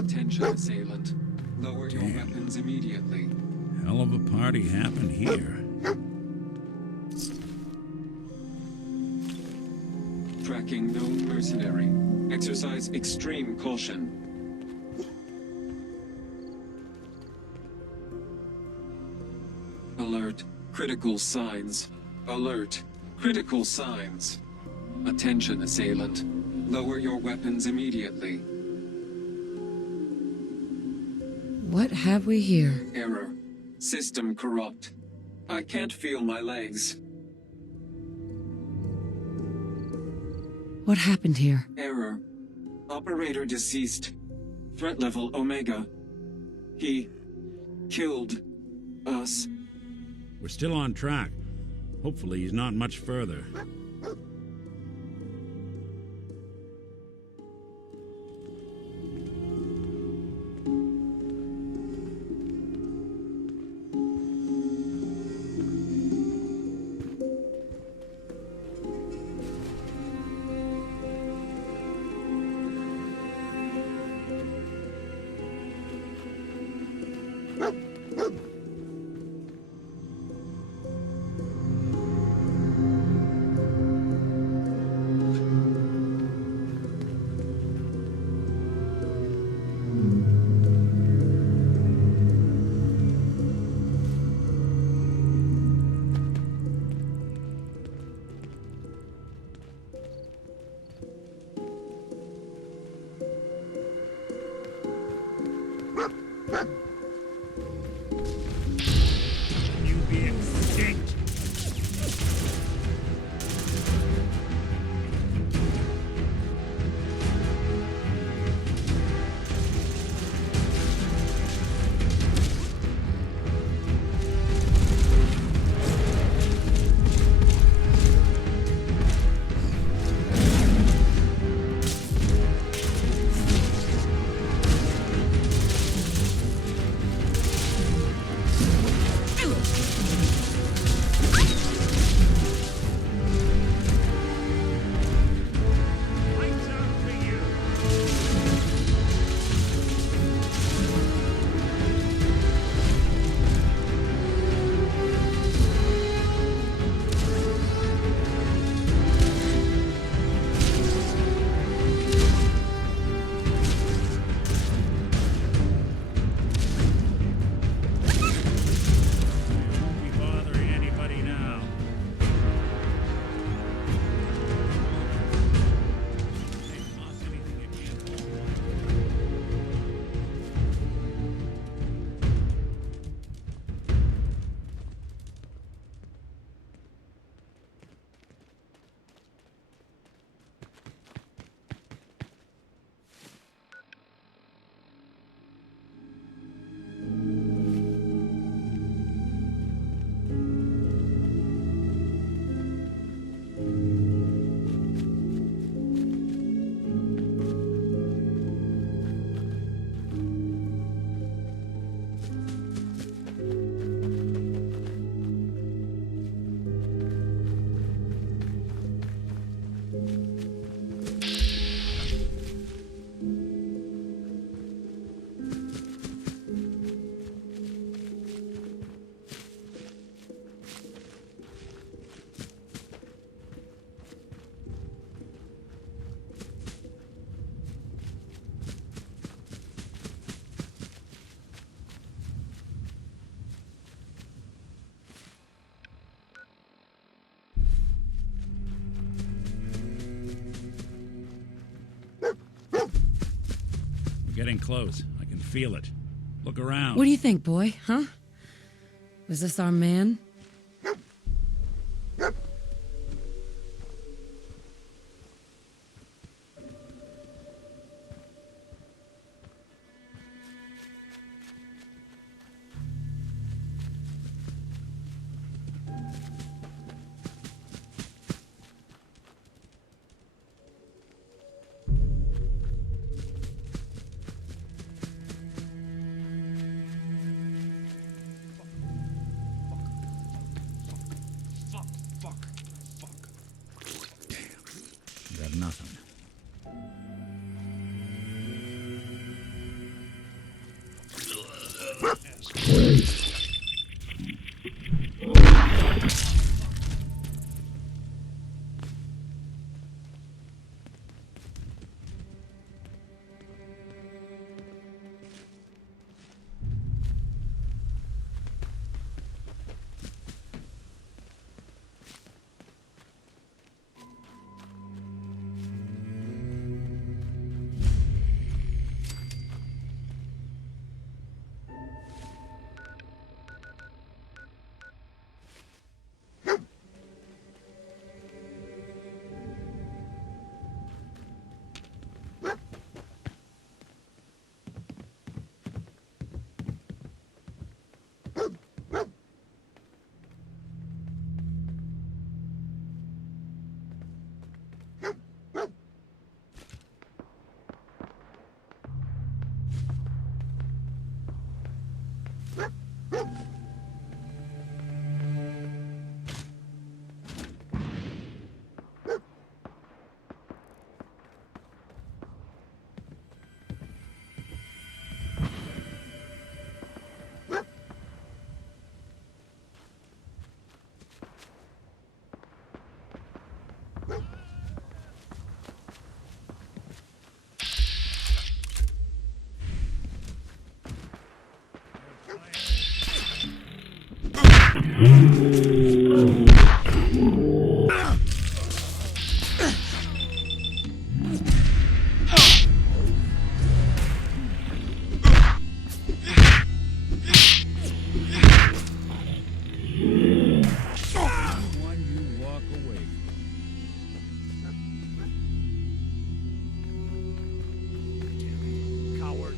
Attention, assailant. Lower your weapons immediately. Hell of a party happened here. Tracking known mercenary. Exercise extreme caution. Alert. Critical signs. Alert. Critical signs. Attention, assailant. Lower your weapons immediately. What have we here? Error. System corrupt. I can't feel my legs. What happened here? Error. Operator deceased. Threat level Omega. He killed us. We're still on track. Hopefully he's not much further. You be extinct. Won't be bothering anybody now. We're getting close. I can feel it. Look around. What do you think, boy? Huh? Was this our man? One you walk away from. Coward.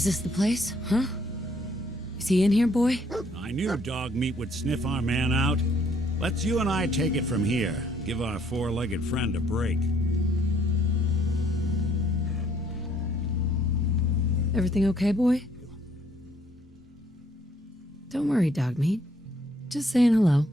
Is this the place? Huh? Is he in here, boy? I knew dog meat would sniff our man out. Let's you and I take it from here. Give our four-legged friend a break. Everything okay, boy? Don't worry, dog meat. Just saying hello.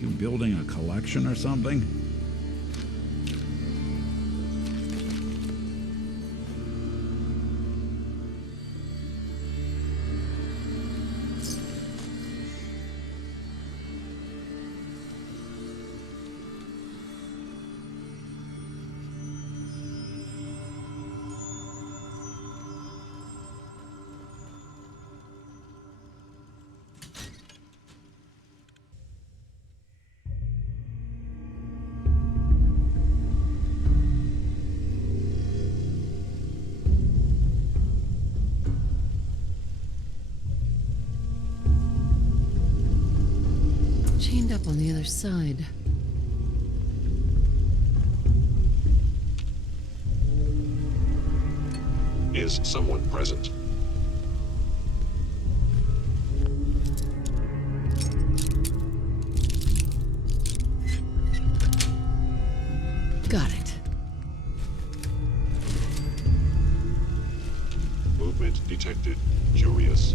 You building a collection or something? Chained up on the other side. Is someone present? Got it. Movement detected. Curious.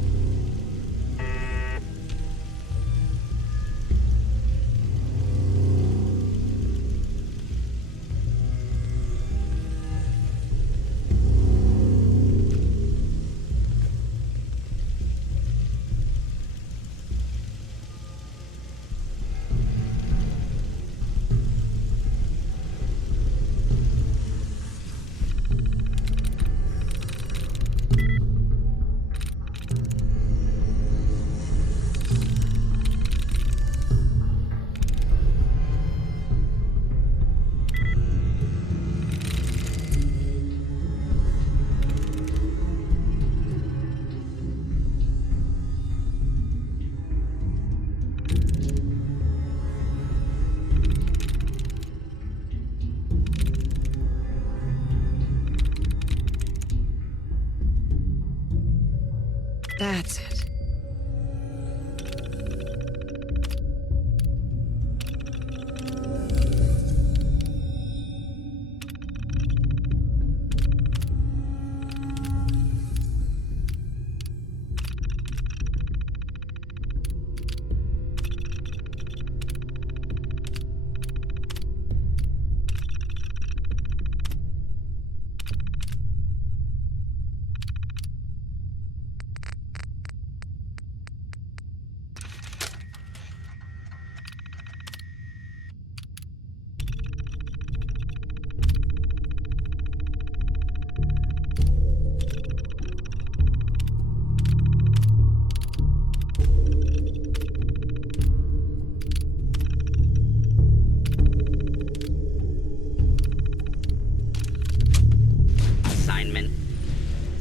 That's it.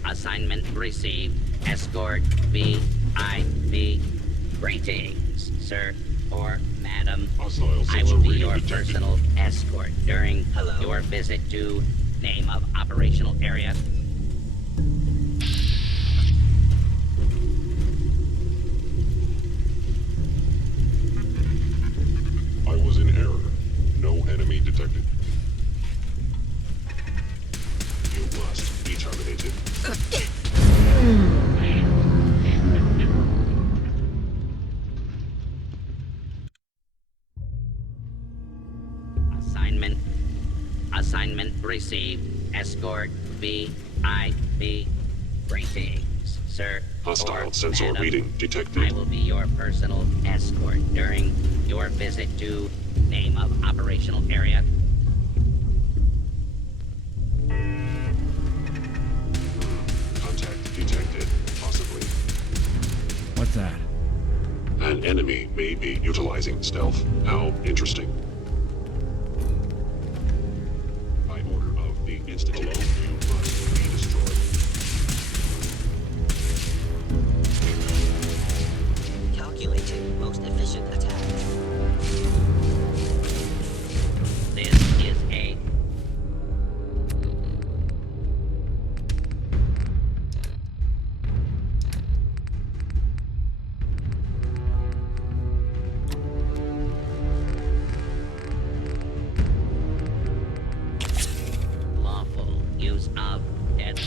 Assignment received. Escort VIP. Greetings, sir or madam. I will be your personal escort during your visit to name of operational area. I was in error. No enemy detected. You must be terminated. Assignment received. Escort VIP. Greetings, sir. Hostile or sensor madam. reading detected. I will be your personal escort during your visit to name of operational area. Contact detected, possibly. What's that? An enemy may be utilizing stealth. How interesting. By order of the Institute, you must be destroyed. Calculating most efficient attack. This is a lawful use of dead.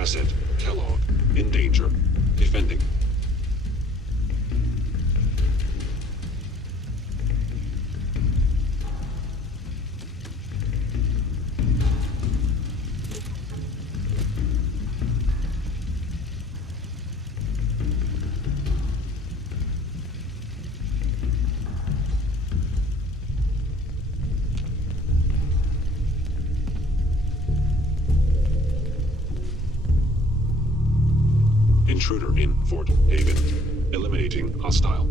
Asset Kellogg. In danger. Defending. Intruder in Fort Haven. Eliminating hostile.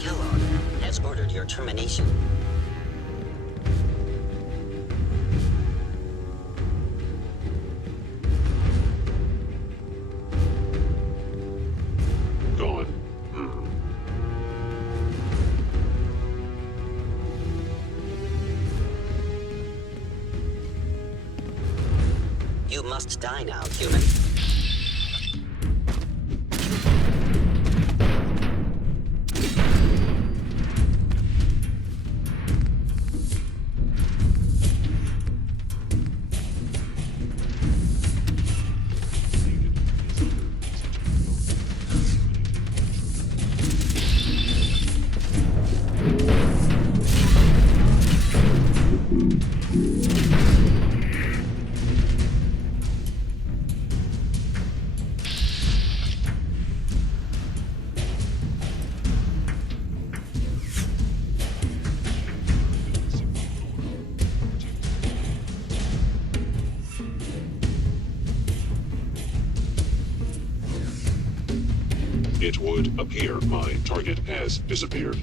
Kellogg has ordered your termination. Gone. You must die now, human. It would appear my target has disappeared.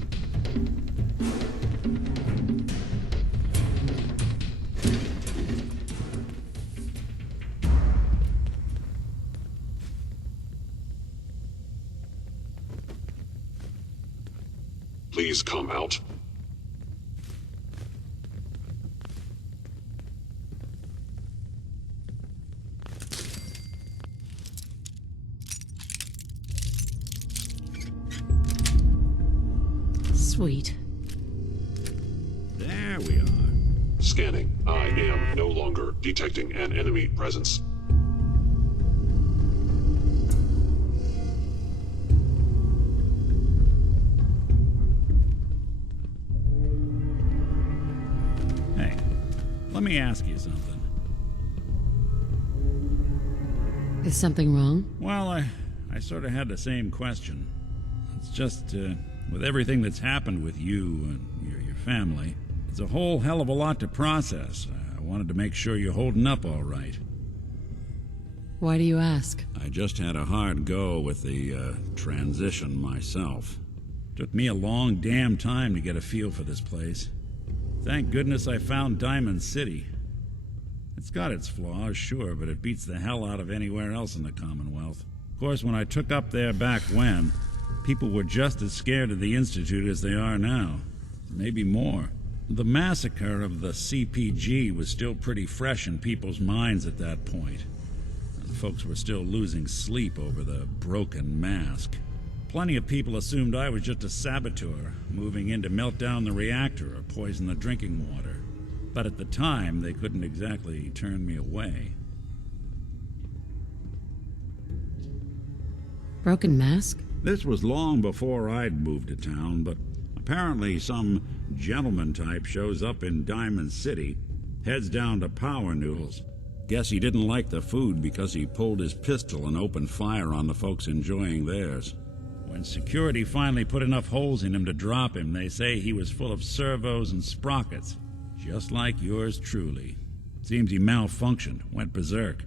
Please come out. Sweet. There we are. Scanning. I am no longer detecting an enemy presence. Hey, let me ask you something. Is something wrong? Well, I sort of had the same question. It's just, with everything that's happened with you and your family, it's a whole hell of a lot to process. I wanted to make sure you're holding up all right. Why do you ask? I just had a hard go with the transition myself. Took me a long damn time to get a feel for this place. Thank goodness I found Diamond City. It's got its flaws, sure, but it beats the hell out of anywhere else in the Commonwealth. Of course, when I took up there back when, people were just as scared of the Institute as they are now. Maybe more. The massacre of the CPG was still pretty fresh in people's minds at that point. And folks were still losing sleep over the broken mask. Plenty of people assumed I was just a saboteur, moving in to melt down the reactor or poison the drinking water. But at the time, they couldn't exactly turn me away. Broken mask? This was long before I'd moved to town, but apparently some gentleman type shows up in Diamond City, heads down to Power Noodles. Guess he didn't like the food because he pulled his pistol and opened fire on the folks enjoying theirs. When security finally put enough holes in him to drop him, they say he was full of servos and sprockets, just like yours truly. Seems he malfunctioned, went berserk.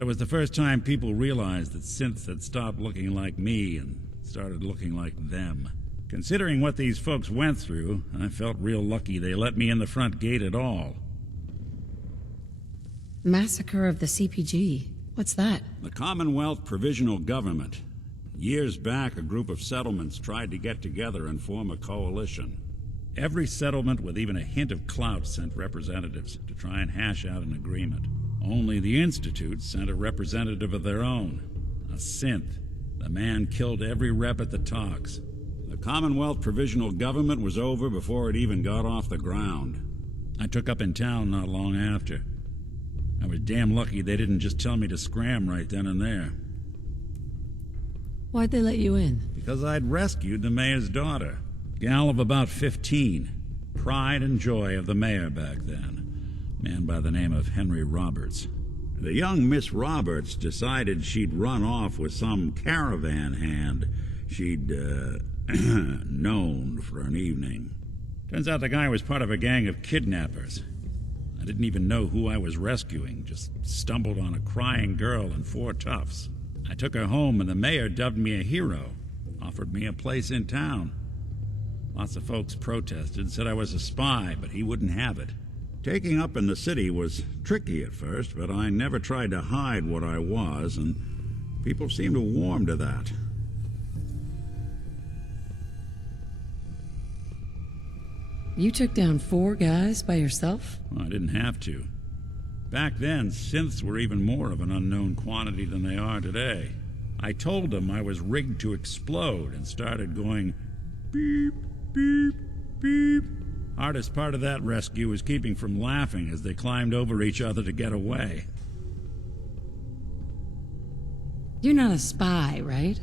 It was the first time people realized that synths had stopped looking like me and started looking like them. Considering what these folks went through, I felt real lucky they let me in the front gate at all. Massacre of the CPG. What's that? The Commonwealth Provisional Government. Years back, a group of settlements tried to get together and form a coalition. Every settlement with even a hint of clout sent representatives to try and hash out an agreement. Only the Institute sent a representative of their own, a synth. The man killed every rep at the talks. The Commonwealth Provisional Government was over before it even got off the ground. I took up in town not long after. I was damn lucky they didn't just tell me to scram right then and there. Why'd they let you in? Because I'd rescued the mayor's daughter. Gal of about 15. Pride and joy of the mayor back then. Man by the name of Henry Roberts. The young Miss Roberts decided she'd run off with some caravan hand she'd, known for an evening. Turns out the guy was part of a gang of kidnappers. I didn't even know who I was rescuing, just stumbled on a crying girl and 4 toughs. I took her home and the mayor dubbed me a hero, offered me a place in town. Lots of folks protested, said I was a spy, but he wouldn't have it. Taking up in the city was tricky at first, but I never tried to hide what I was, and people seemed to warm to that. You took down 4 guys by yourself? Well, I didn't have to. Back then, synths were even more of an unknown quantity than they are today. I told them I was rigged to explode and started going beep, beep, beep. Hardest part of that rescue was keeping from laughing as they climbed over each other to get away. You're not a spy, right?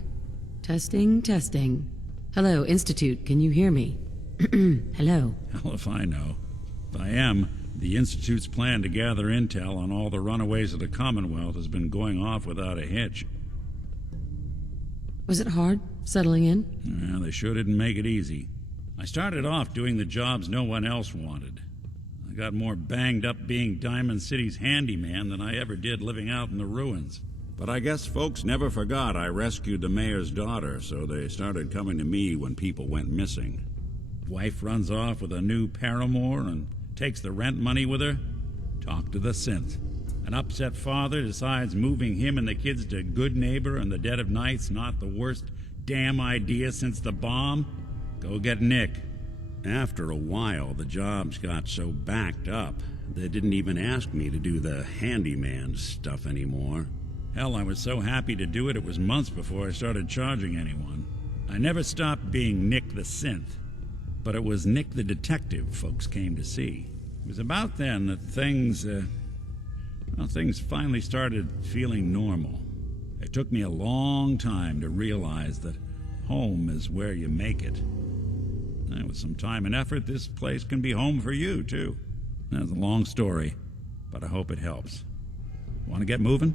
Testing, testing. Hello, Institute, can you hear me? Hello. Hell if I know. If I am, the Institute's plan to gather intel on all the runaways of the Commonwealth has been going off without a hitch. Was it hard, settling in? Well, they sure didn't make it easy. I started off doing the jobs no one else wanted. I got more banged up being Diamond City's handyman than I ever did living out in the ruins. But I guess folks never forgot I rescued the mayor's daughter, so they started coming to me when people went missing. Wife runs off with a new paramour and takes the rent money with her. Talk to the synth. An upset father decides moving him and the kids to Good Neighbor in the dead of night's not the worst damn idea since the bomb. Go get Nick. After a while, the jobs got so backed up, they didn't even ask me to do the handyman stuff anymore. Hell, I was so happy to do it, it was months before I started charging anyone. I never stopped being Nick the Synth, but it was Nick the Detective folks came to see. It was about then that things finally started feeling normal. It took me a long time to realize that home is where you make it. And with some time and effort, this place can be home for you, too. That's a long story, but I hope it helps. Want to get moving?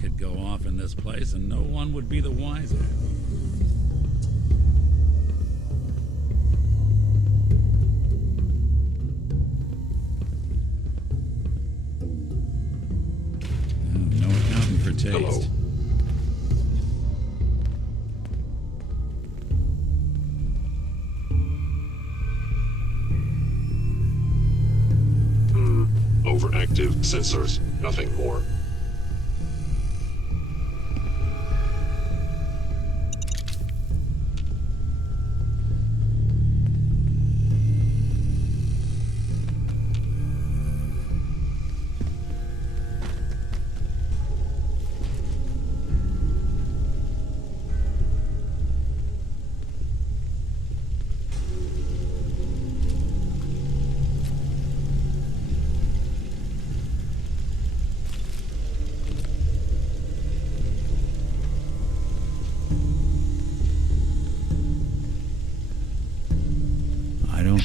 could go off in this place and no one would be the wiser. No accounting for taste. Hello. Overactive sensors, nothing more. I don't...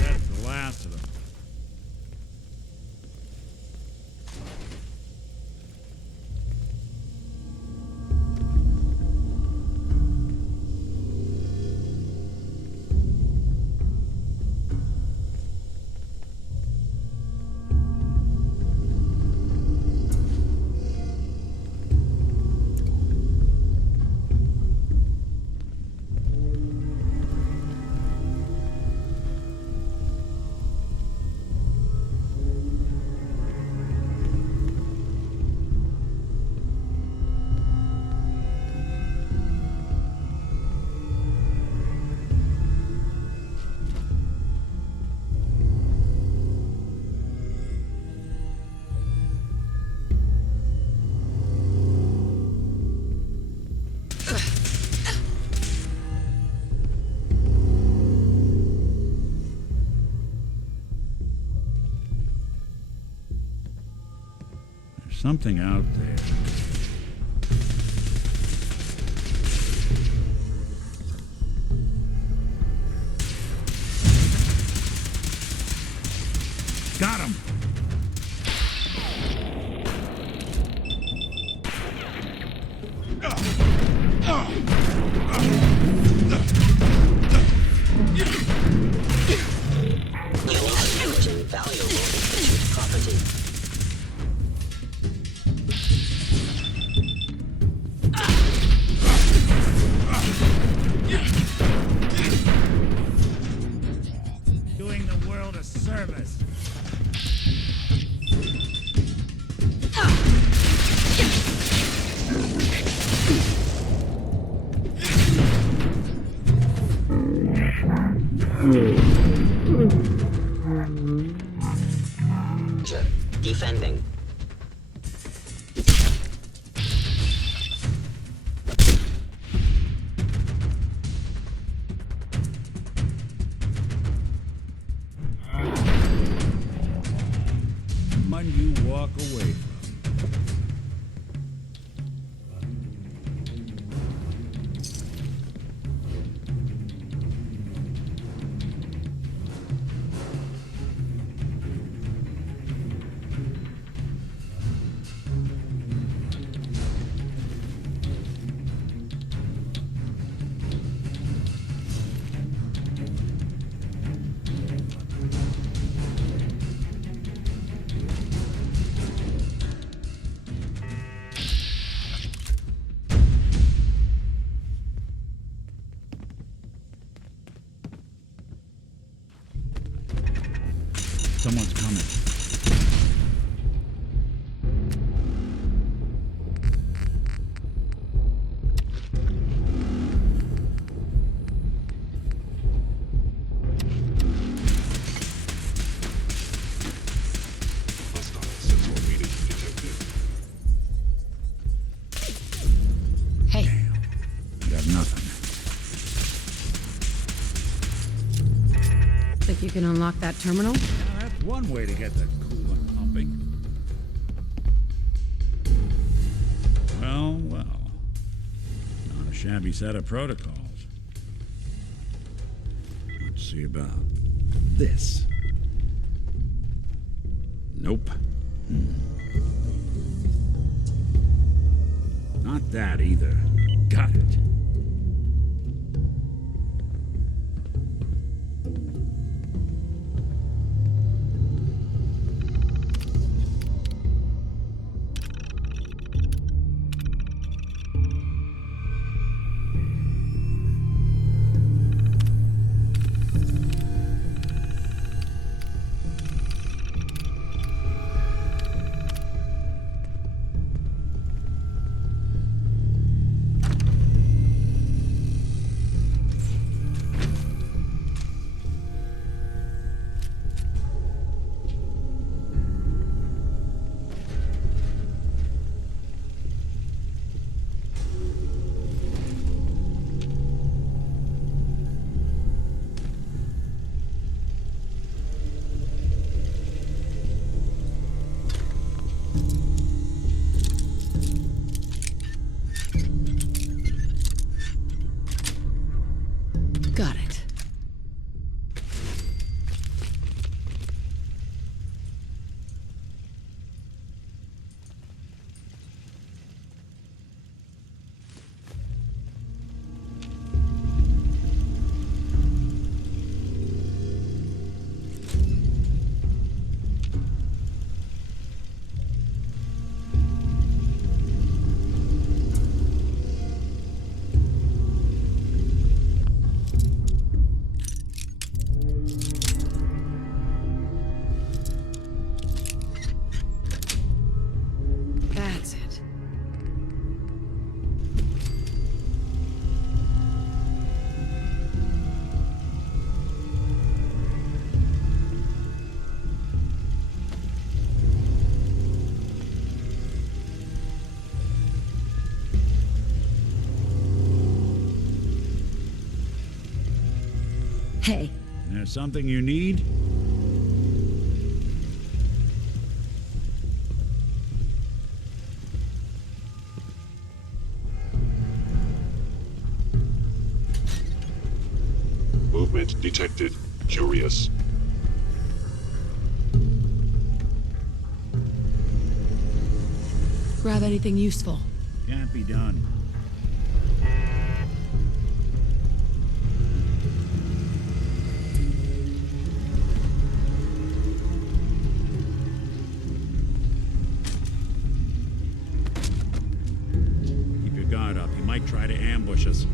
That's the last of them. There's something out there. Got him! Using valuable institute property. Doing the world a service. Defending. Someone you walk away from. Someone's coming. Hostile sensor reading detected. Hey. Got nothing. Think you can unlock that terminal? That's one way to get the coolant pumping. Well, well. Not a shabby set of protocols. Let's see about this. Nope. Not that either. Got it. Got it. That's it. Hey. There's something you need? Movement detected. Curious. Grab anything useful. Can't be done. Keep your guard up. He might try to ambush us.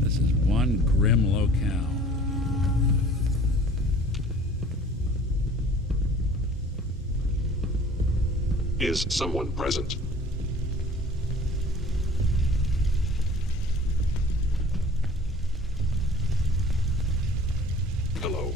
This is one grim locale. Is someone present? Hello.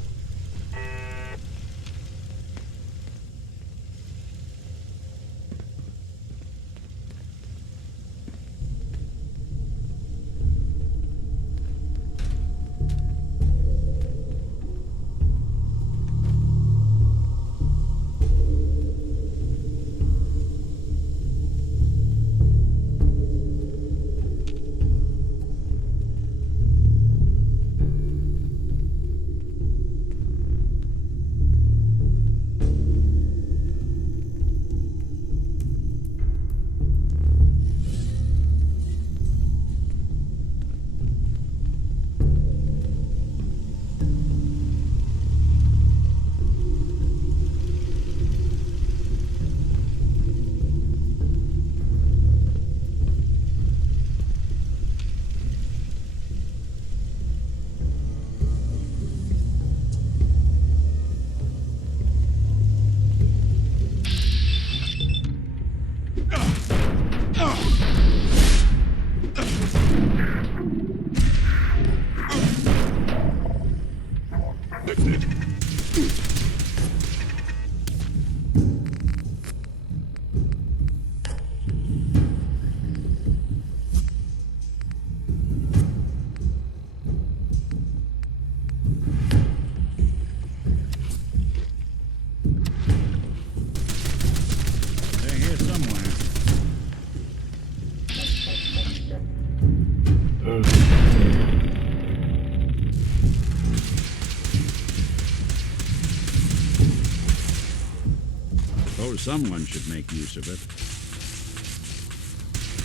someone should make use of it.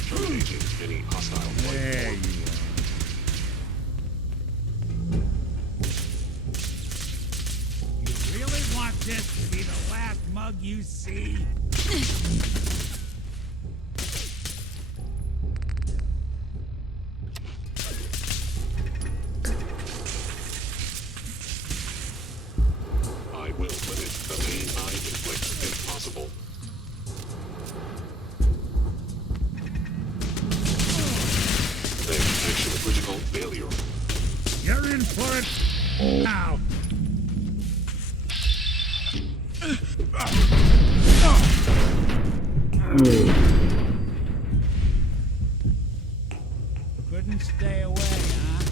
Terminating any hostile life There form. you are. You really want this to be the last mug you see? I will limit the pain I inflict if possible. Then action critical failure. You're in for it now. Couldn't stay away, huh?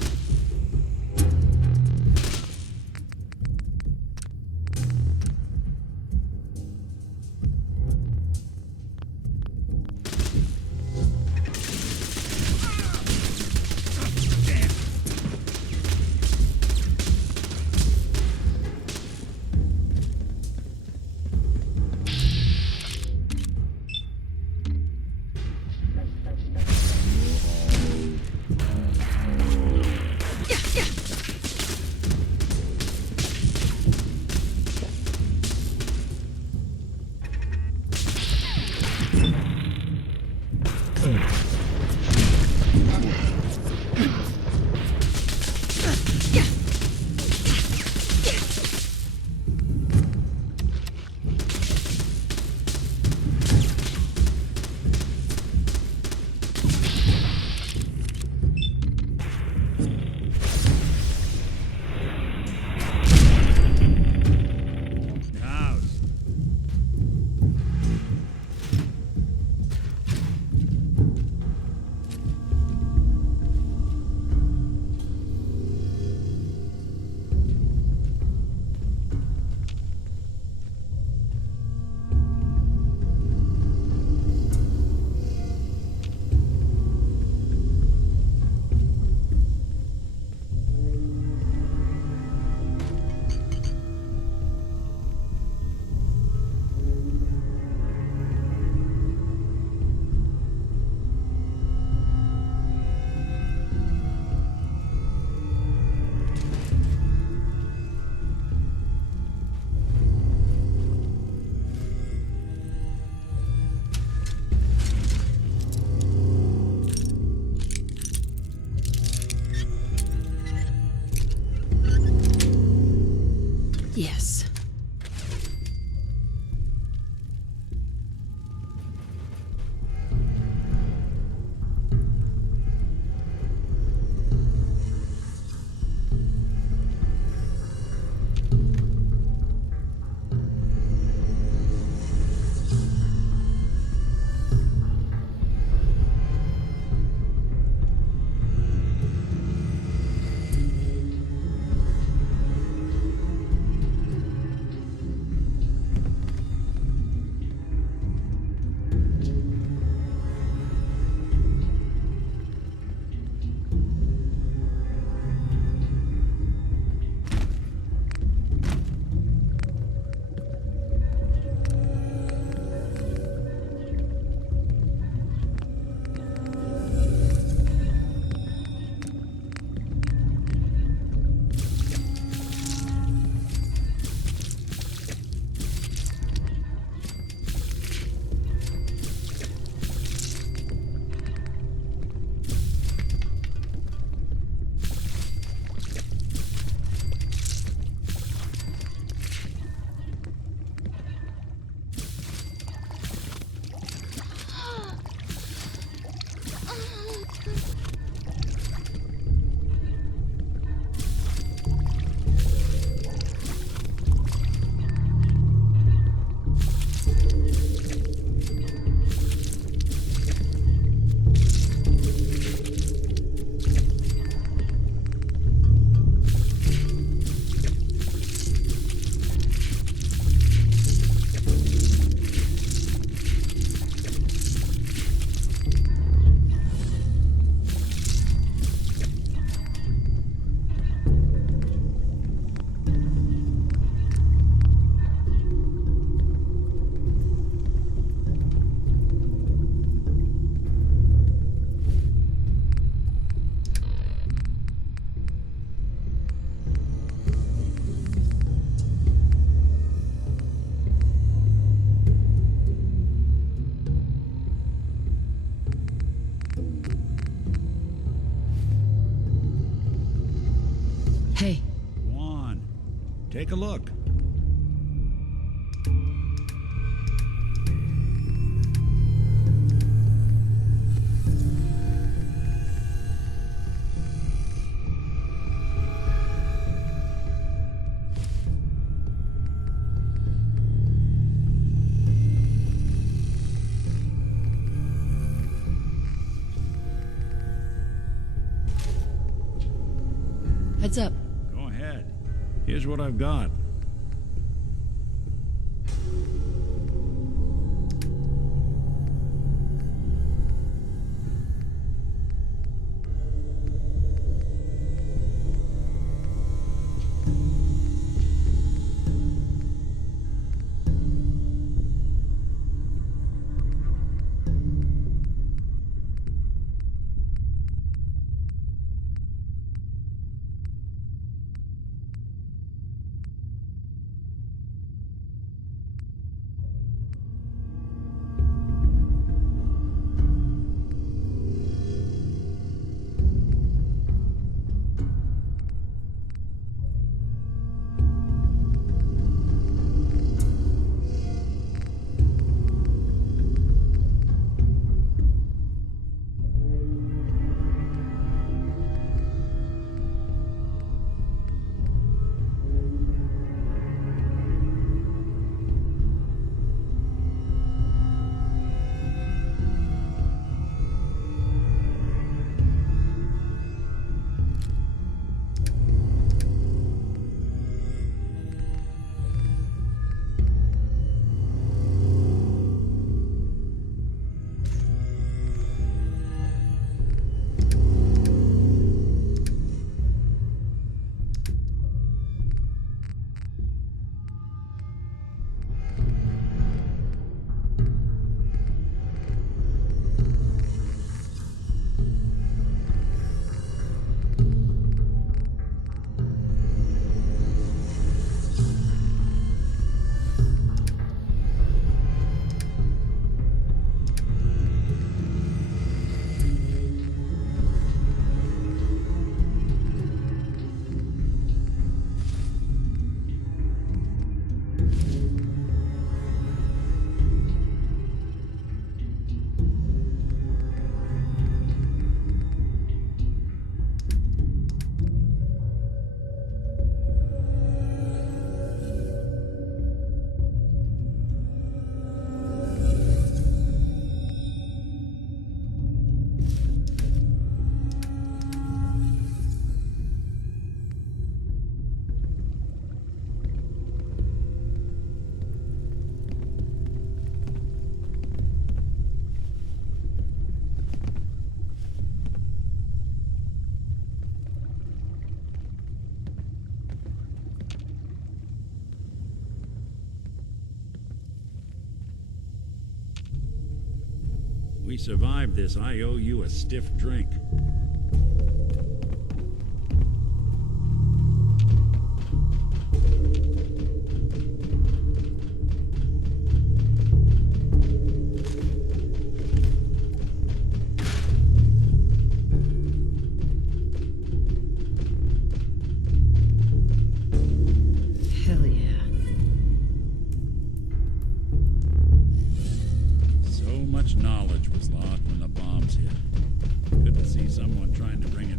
Yes. Hey. Go on. Take a look. Heads up. Go ahead. Here's what I've got. We survived this. I owe you a stiff drink. Hell yeah. So much knowledge was lost when the bombs hit. Good to see someone trying to bring it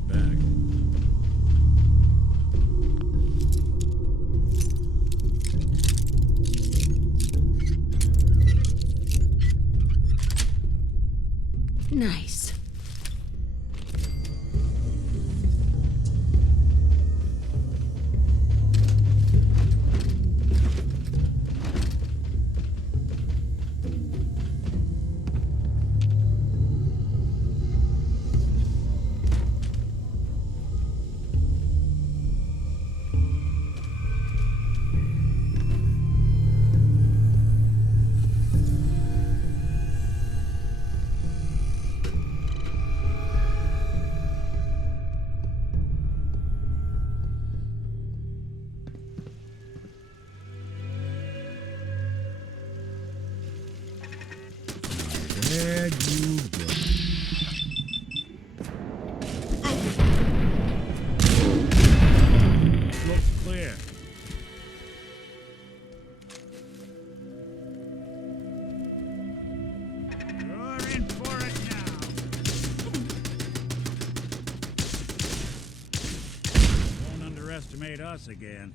us again.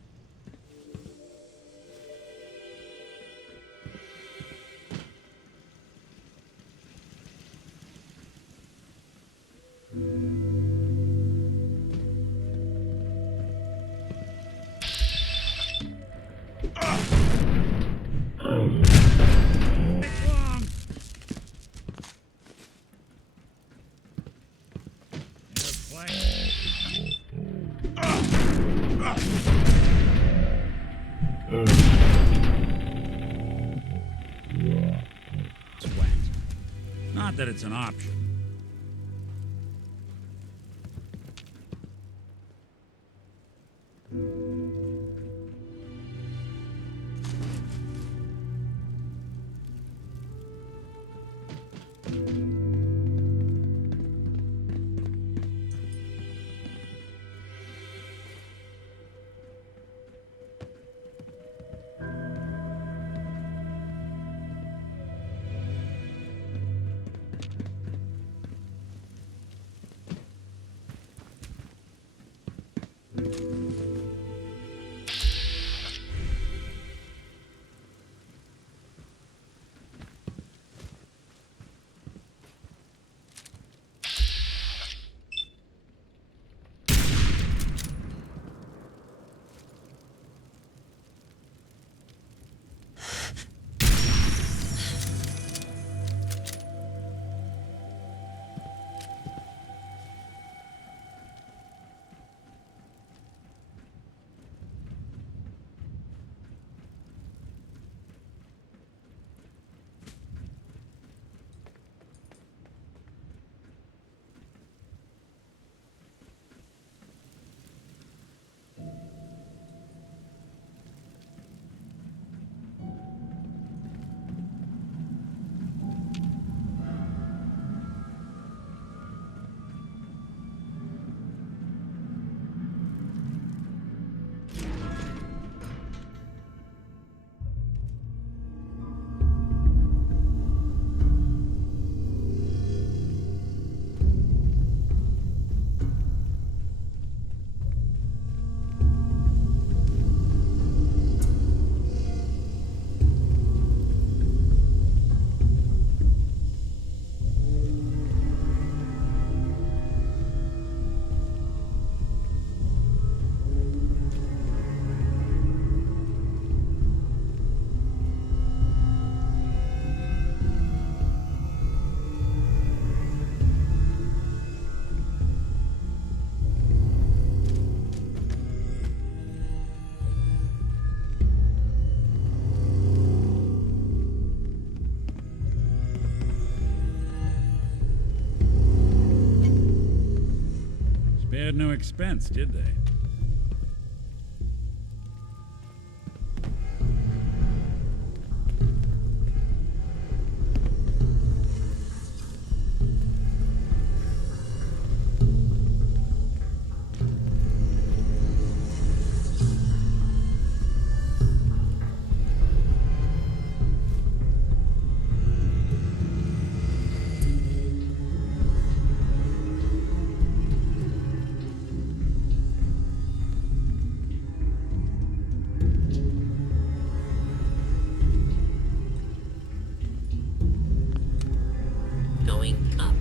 Sweat. Not that it's an option. Spared no expense, did they? Going up.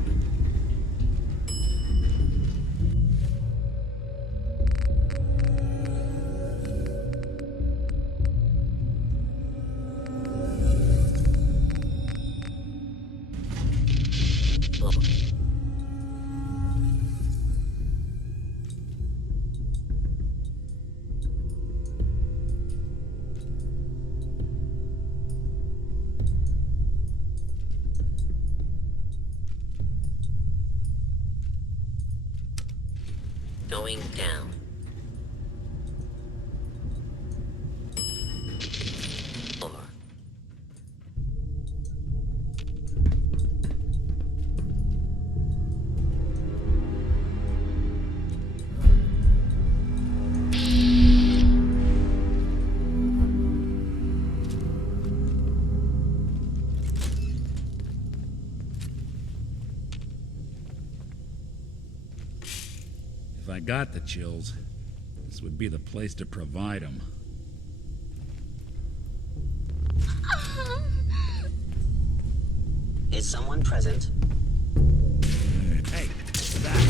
Going down. Or If I got the chills, This would be the place to provide them. Is someone present? Hey, back.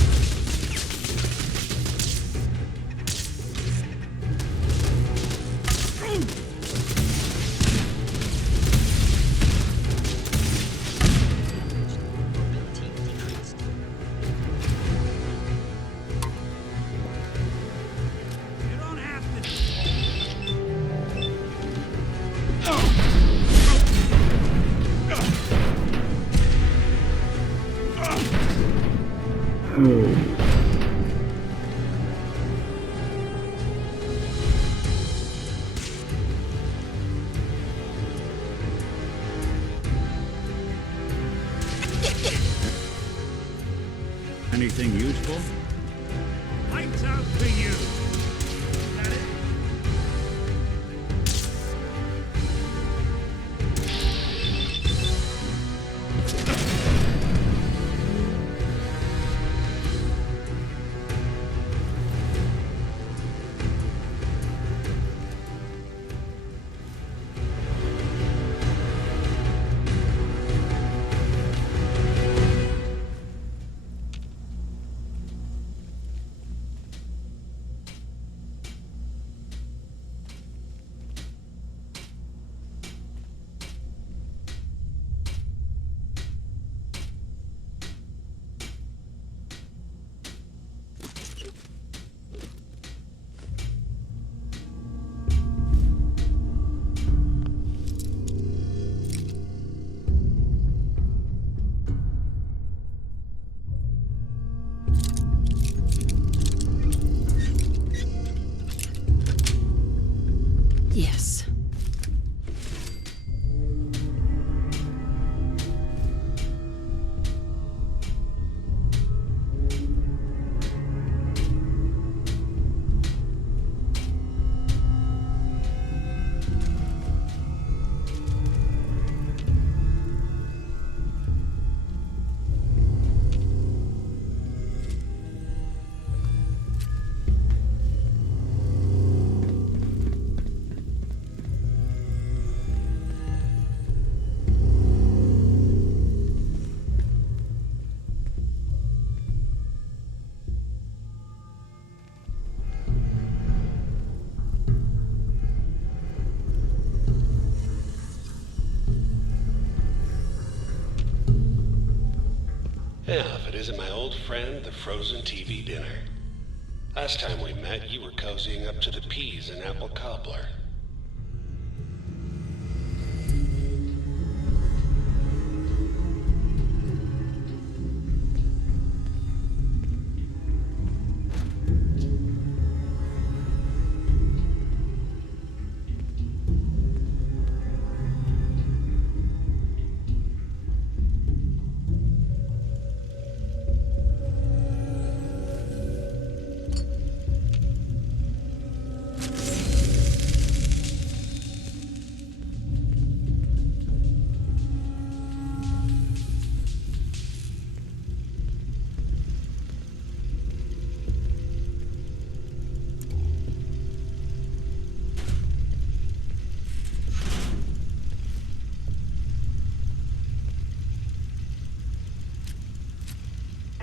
Anything useful? Lights out for you. Is that it? Yes. Yeah, if it isn't my old friend, the frozen TV dinner. Last time we met, you were cozying up to the peas and apple cobbler.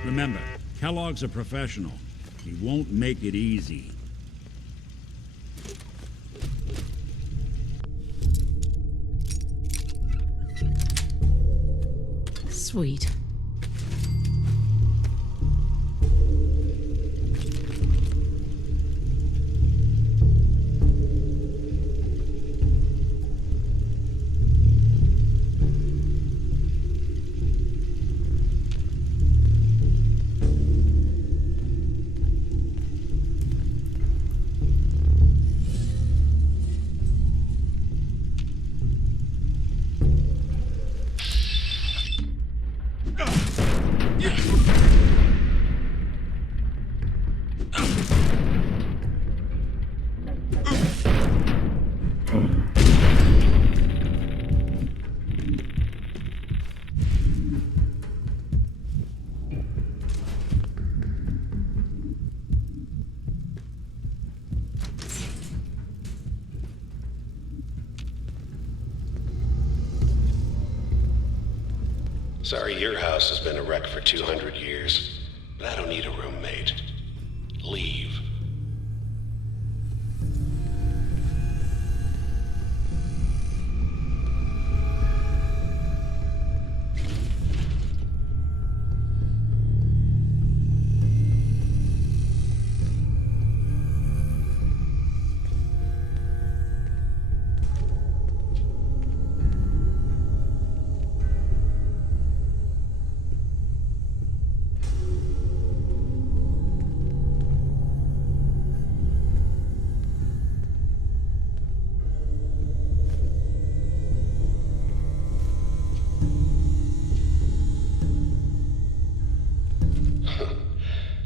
Remember, Kellogg's a professional. He won't make it easy. Sweet. Sorry your house has been a wreck for 200 years, but I don't need a roommate. Leave.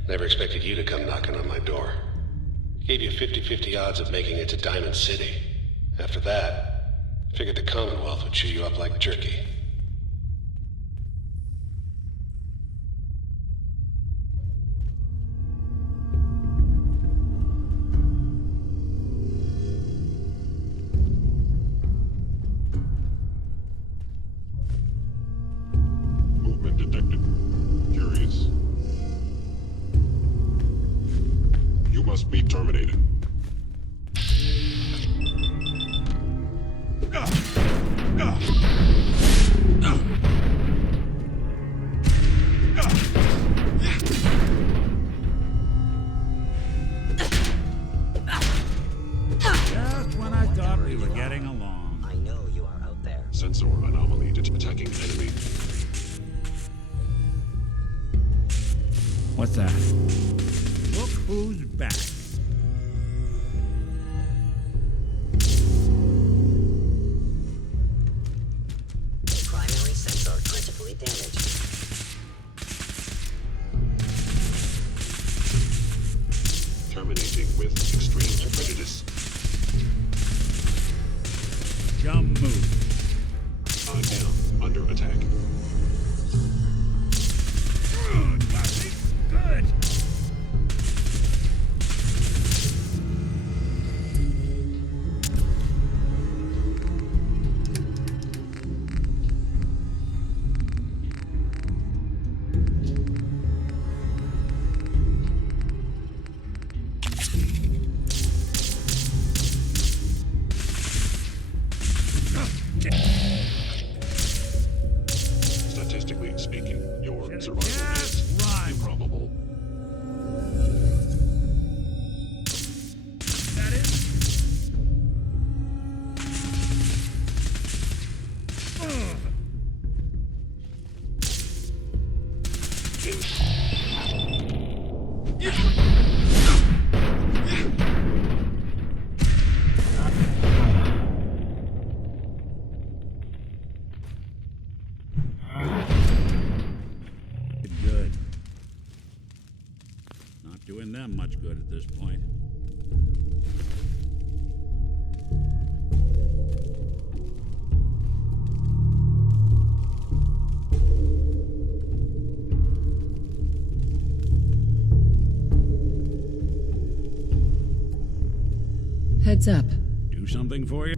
Never expected you to come knocking on my door. Gave you 50-50 odds of making it to Diamond City. After that, figured the Commonwealth would chew you up like jerky. Movement detected. Curious. You must be terminated. Just when I thought we were getting along. I know you are out there. Sensor anomaly attacking enemy. What's that? Look who's back. Primary sensor critically damaged. Terminating with extreme prejudice. Jump move. I am under attack. Good. Statistically speaking, your survival is improbable. That it? Good. Not doing them much good at this point. Heads up. Do something for you?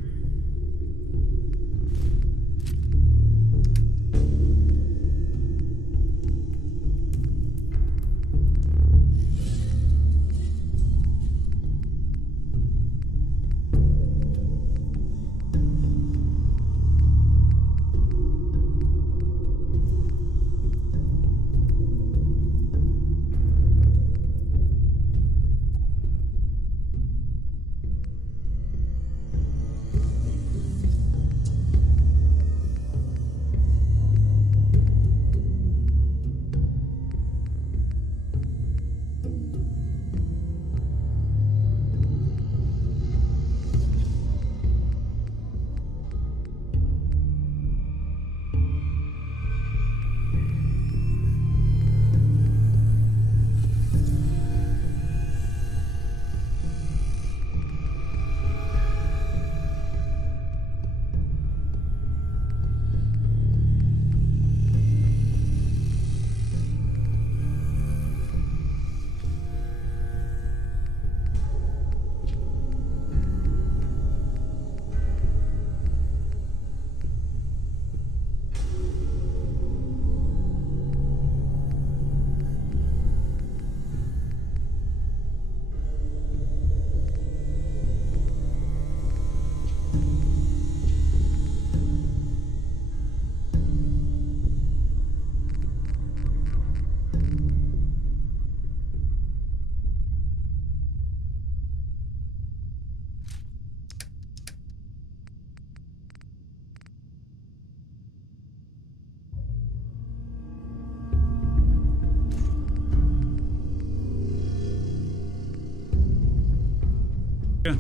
Yeah.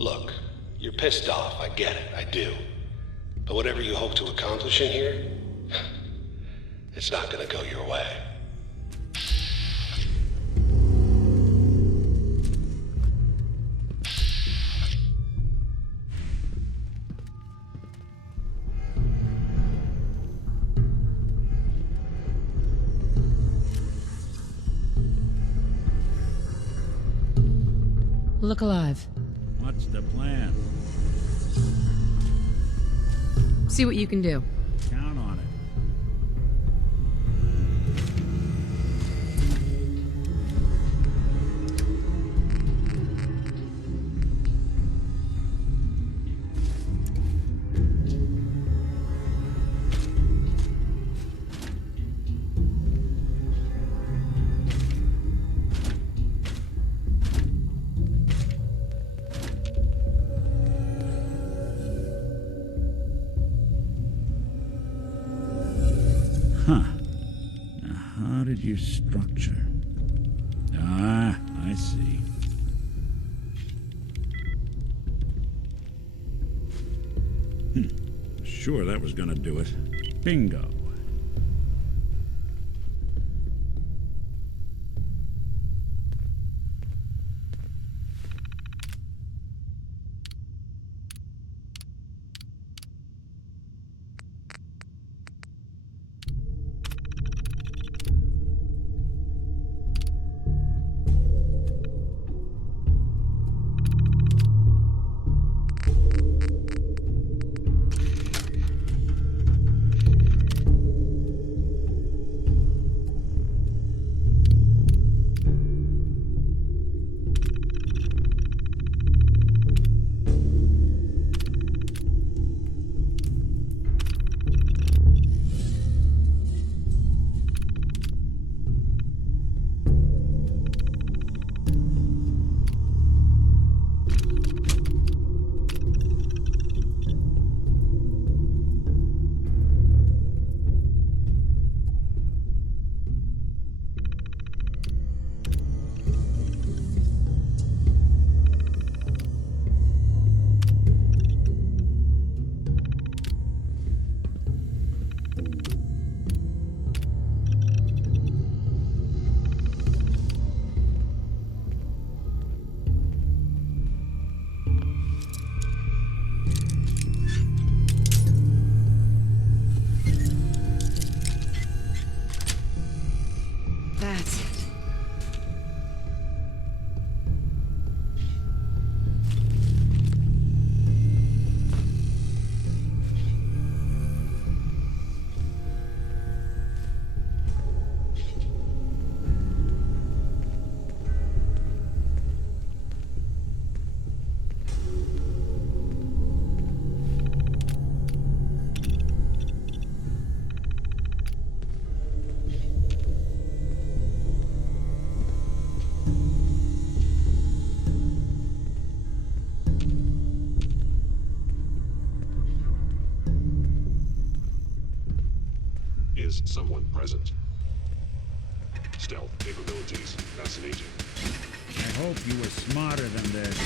Look, you're pissed off, I get it, I do. But whatever you hope to accomplish in here, it's not gonna go your way. Look alive. What's the plan? See what you can do. Count on it. Huh. Now, how did you structure? Ah, I see. Sure, that was gonna do it. Bingo. That's it. Is someone present? Stealth capabilities. Fascinating. I hope you were smarter than this.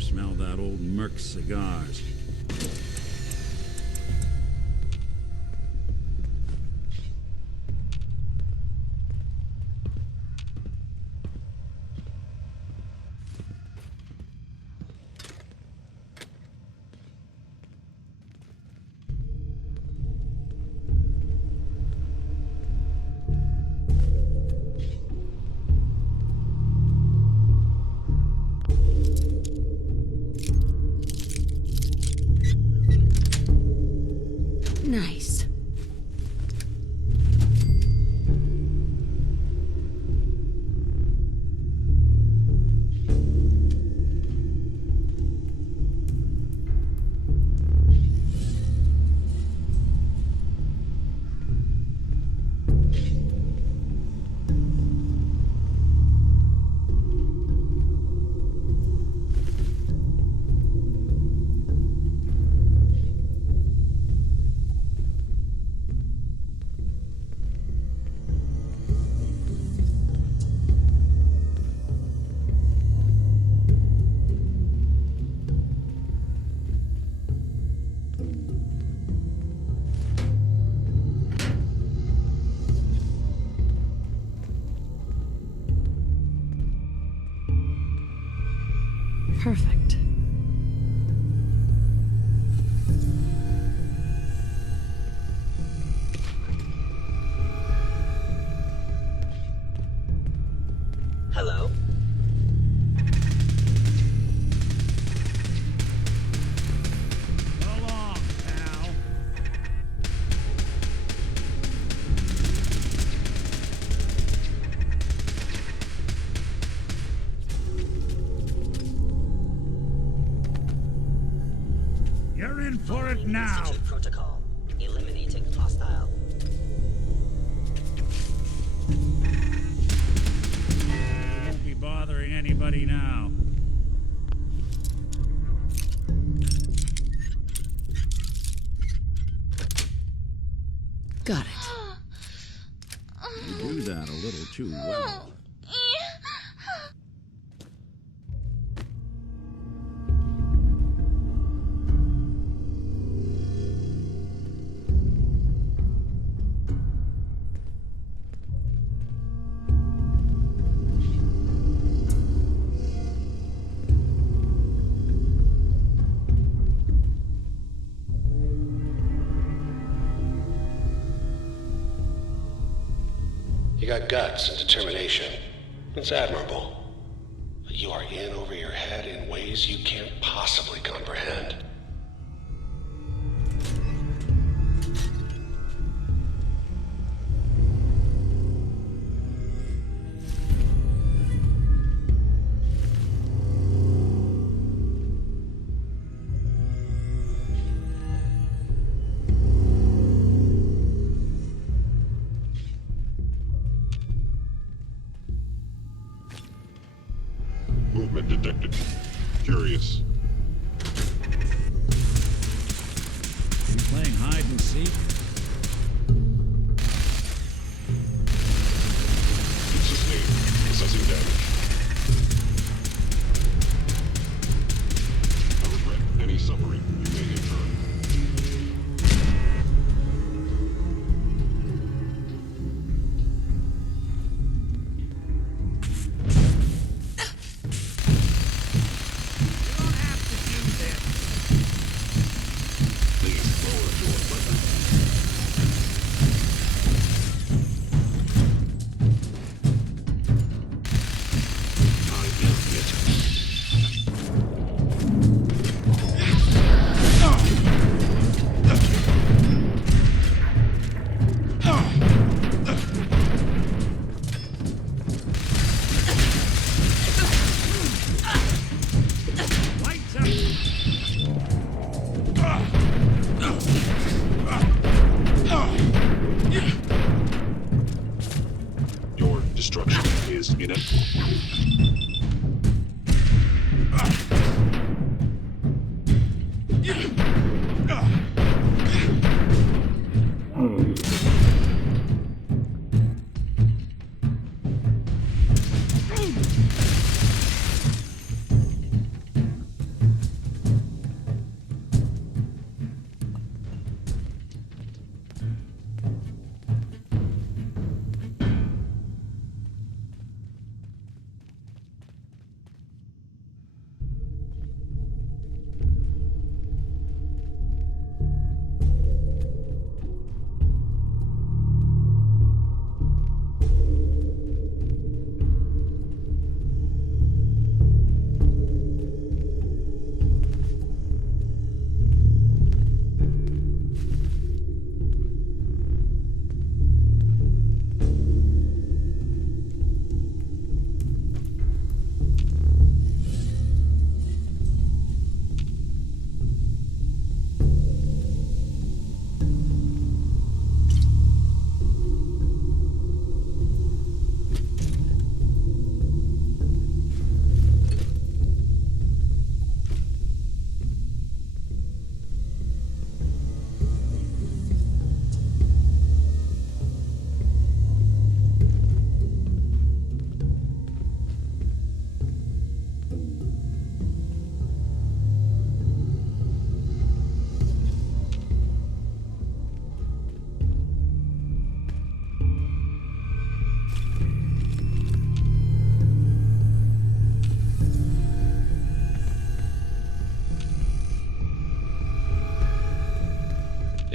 smell that old Merc's cigars. Nice. Perfect. Hello? So long, pal. You're in for it now. Institute protocol. Eliminating hostile. You won't be bothering anybody now. Got it. You do that a little too well. You got guts and determination. It's admirable. But you are in over your head in ways you can't possibly comprehend. Movement detected. Curious. You playing hide and seek? Sustained. Assessing damage. I regret any suffering you may incur. Your destruction is inevitable.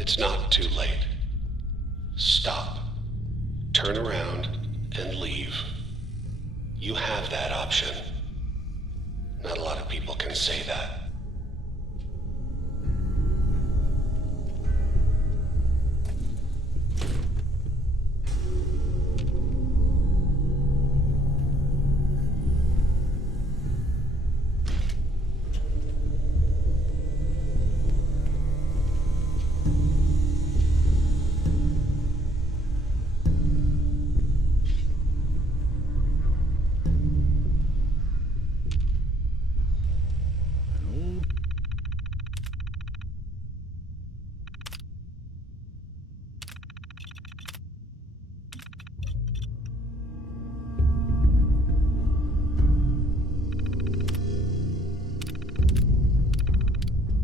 It's not too late. Stop. Turn around and leave. You have that option. Not a lot of people can say that.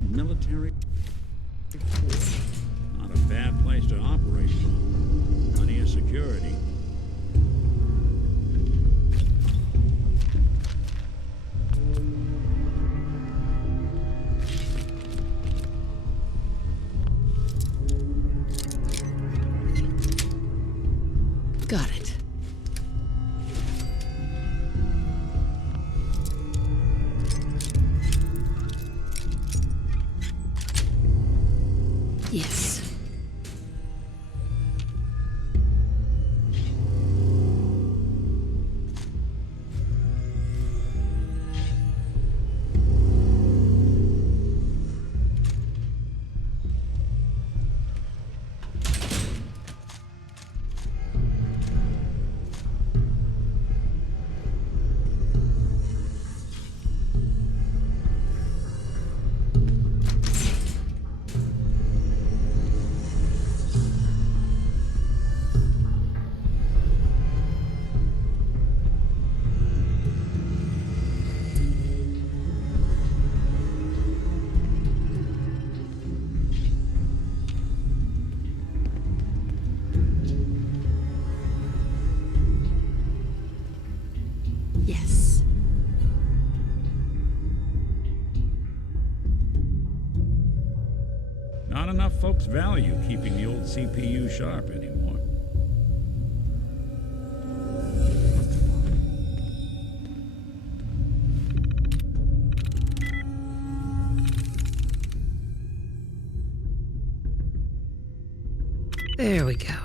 Military force. Not a bad place to operate from. Plenty of security. Got it. Yes. Yes. Not enough folks value keeping the old CPU sharp anymore. There we go.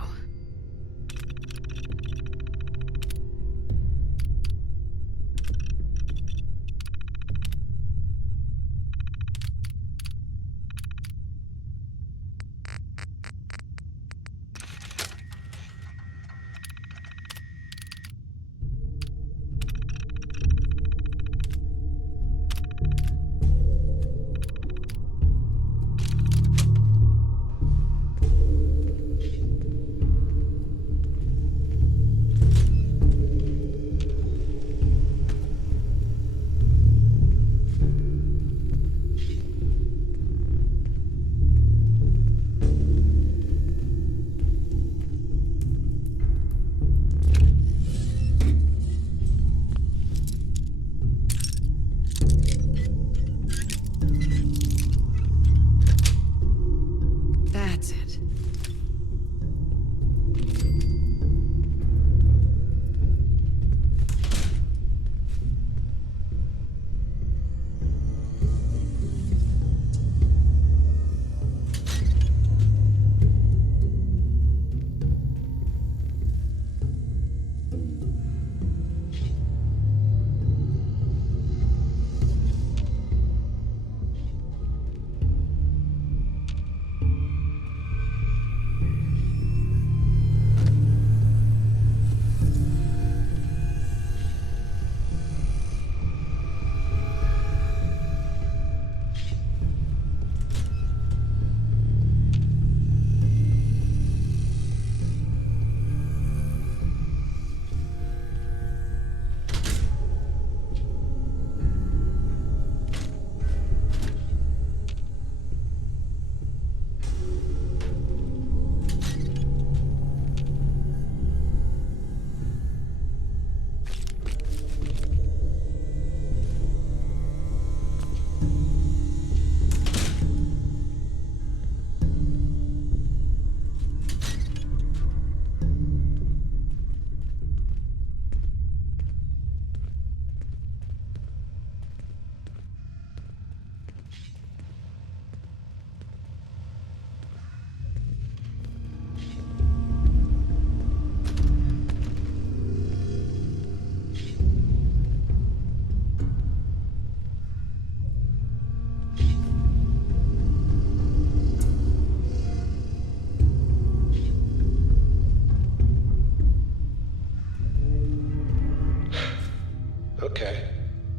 Okay,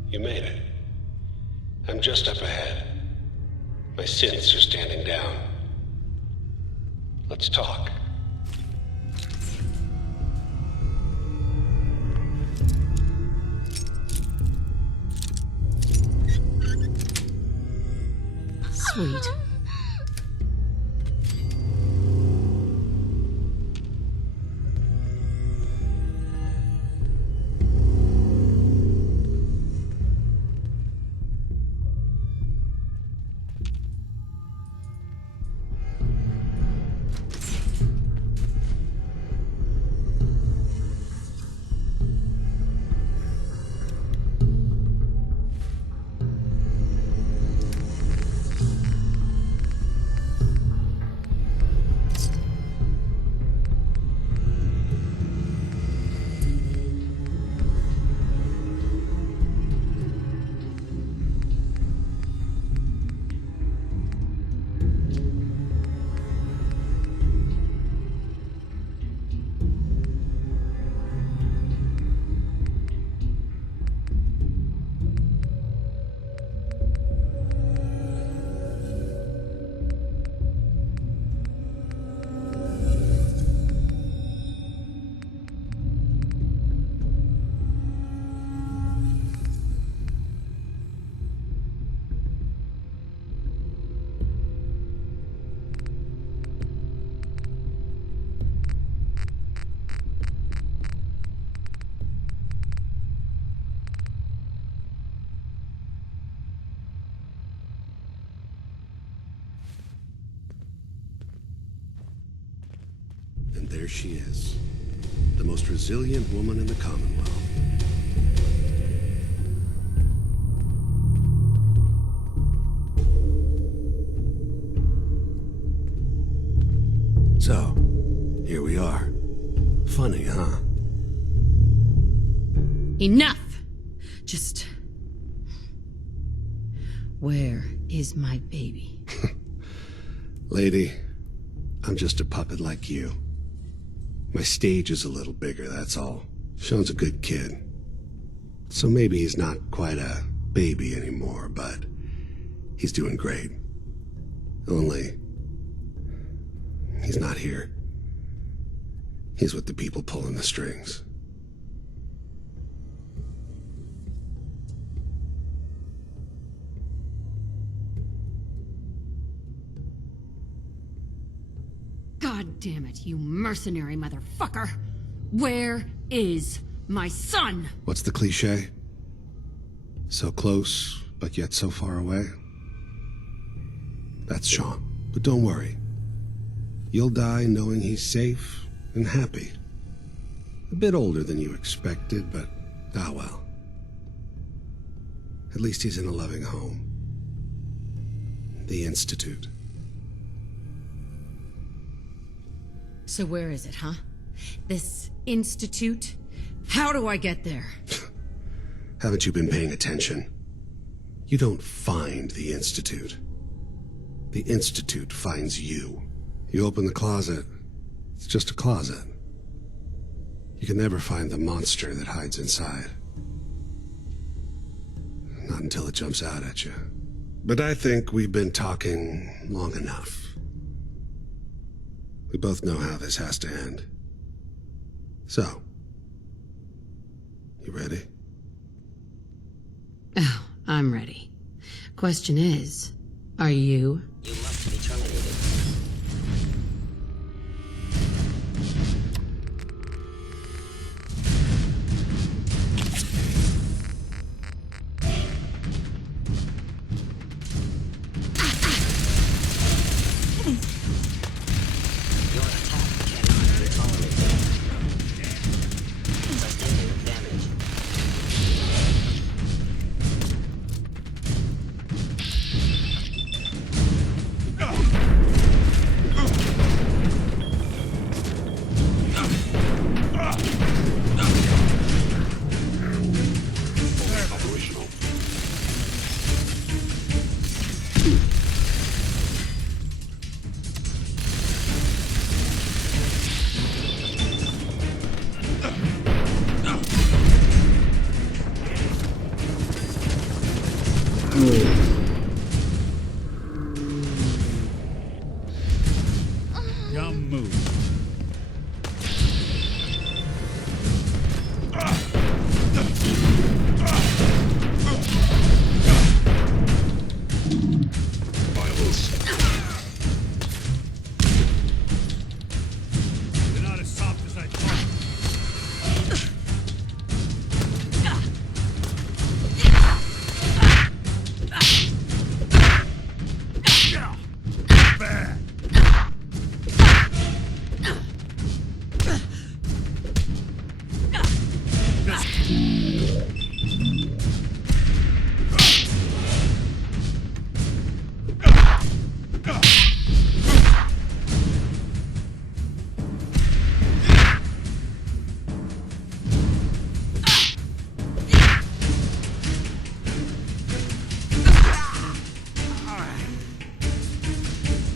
you made it. I'm just up ahead. My synths are standing down. Let's talk. Sweet. And there she is, the most resilient woman in the Commonwealth. So, here we are. Funny, huh? Enough! Just... Where is my baby? Lady, I'm just a puppet like you. My stage is a little bigger, that's all. Sean's a good kid. So maybe he's not quite a baby anymore, but he's doing great. Only, he's not here. He's with the people pulling the strings. God damn it, you mercenary motherfucker! Where is my son? What's the cliche? So close, but yet so far away? That's Sean. But don't worry. You'll die knowing he's safe and happy. A bit older than you expected, but ah well. At least he's in a loving home. The Institute. So where is it, huh? This institute? How do I get there? Haven't you been paying attention? You don't find the Institute. The Institute finds you. You open the closet, it's just a closet. You can never find the monster that hides inside. Not until it jumps out at you. But I think we've been talking long enough. We both know how this has to end. So, you ready? Oh, I'm ready. Question is, are you? You must be terminated. Your attack cannot be tolerated. Sustaining damage. Dumb move. You're not as soft as I thought. Bad.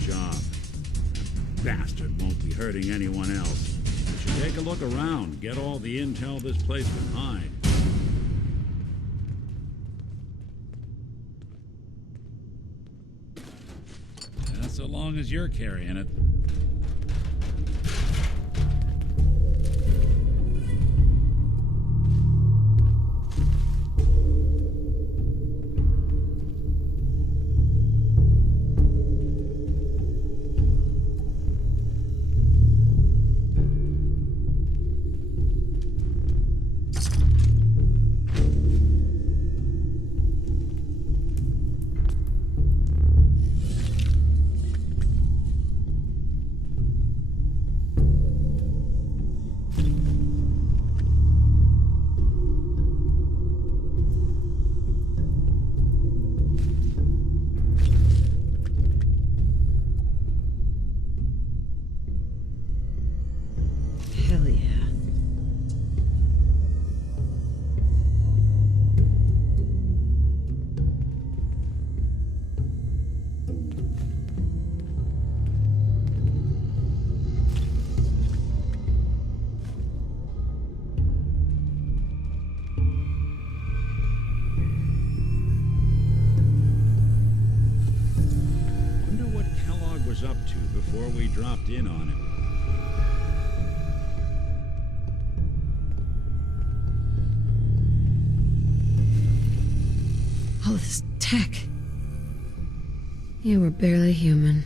Job. Bastard won't be hurting anyone else. You should take a look around, get all the intel this place can hide. That's so long as you're carrying it. Hell yeah. Wonder what Kellogg was up to before we dropped in on him. All this tech. You were barely human.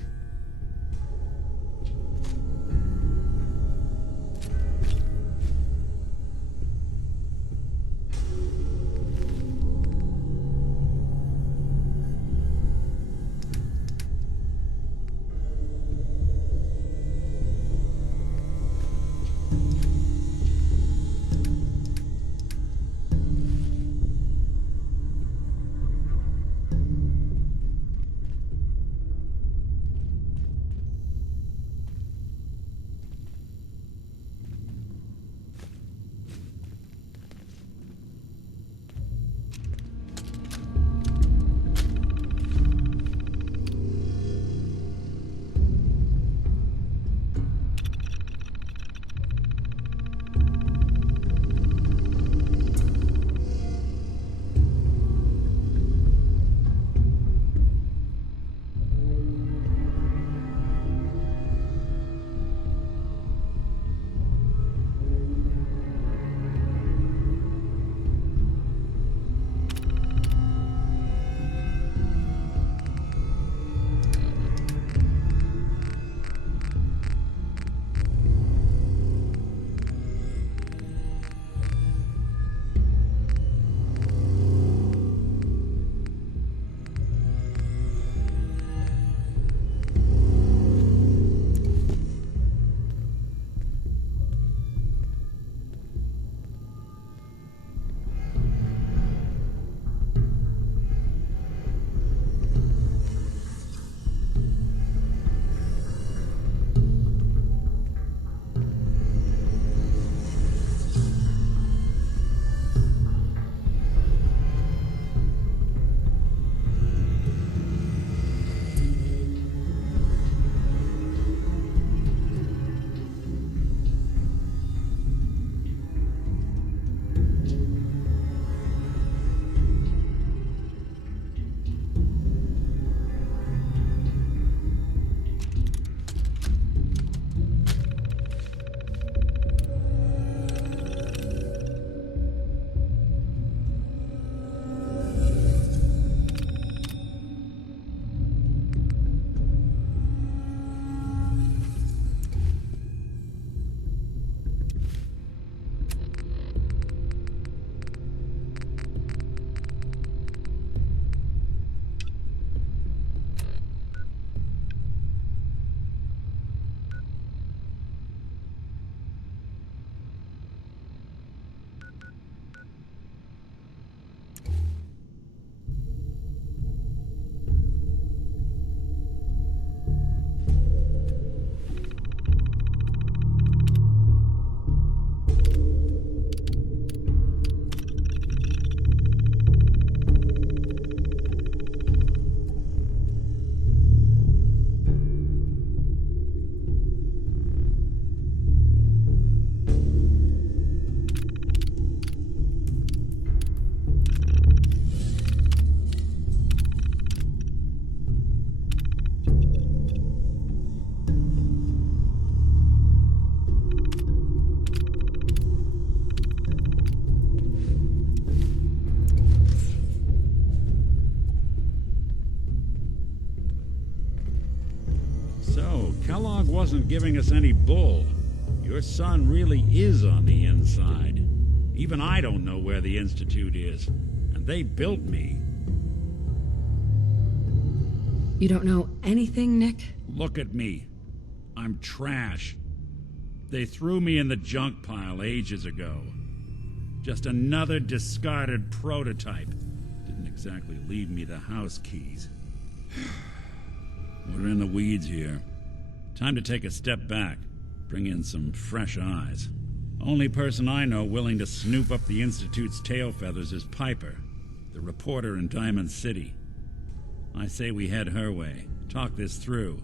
wasn't giving us any bull. Your son really is on the inside. Even I don't know where the Institute is, and they built me. You don't know anything, Nick? Look at me. I'm trash. They threw me in the junk pile ages ago. Just another discarded prototype. Didn't exactly leave me the house keys. We're in the weeds here. Time to take a step back. Bring in some fresh eyes. Only person I know willing to snoop up the Institute's tail feathers is Piper, the reporter in Diamond City. I say we head her way. Talk this through.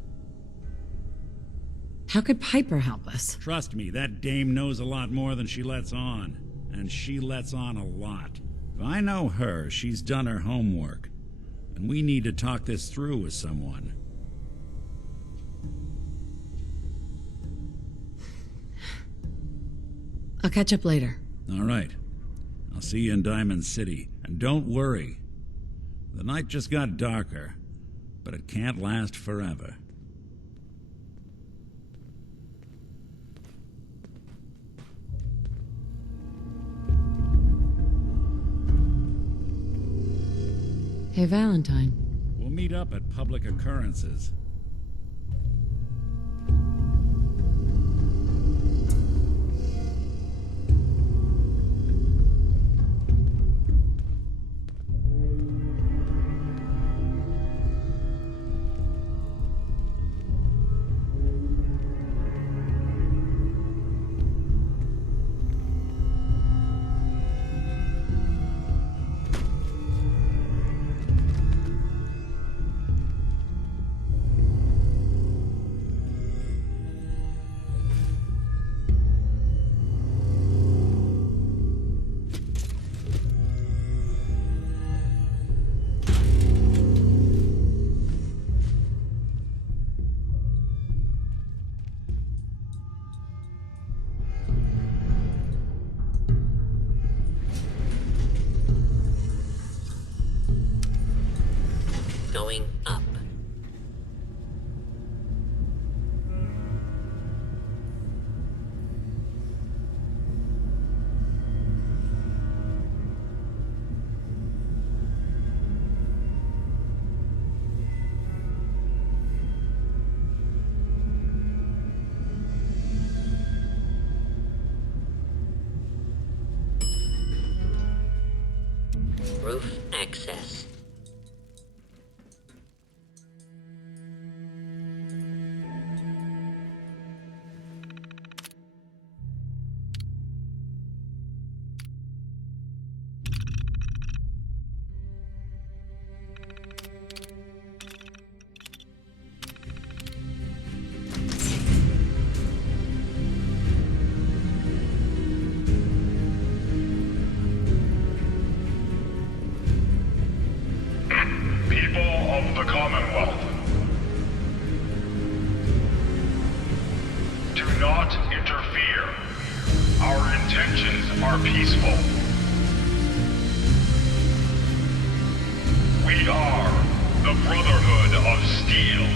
How could Piper help us? Trust me, that dame knows a lot more than she lets on. And she lets on a lot. If I know her, she's done her homework. And we need to talk this through with someone. I'll catch up later. All right. I'll see you in Diamond City. And don't worry. The night just got darker, but it can't last forever. Hey, Valentine. We'll meet up at public occurrences. Going up. Roof access. People of the Commonwealth, do not interfere. Our intentions are peaceful. We are the Brotherhood of Steel.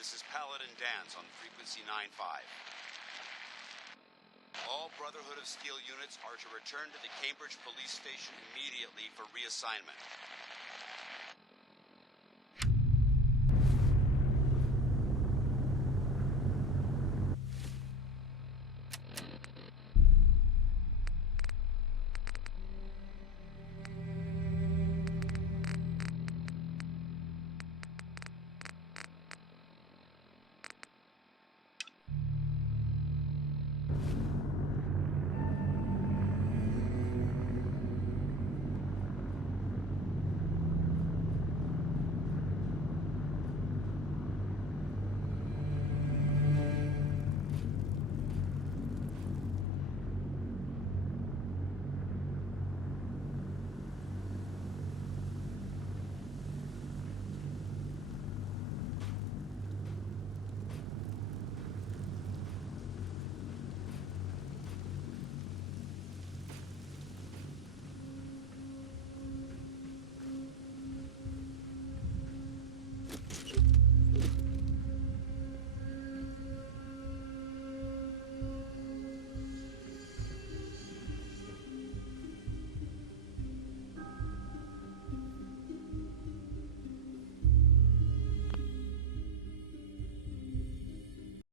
This is Paladin Dance on frequency 9-5. All Brotherhood of Steel units are to return to the Cambridge police station immediately for reassignment.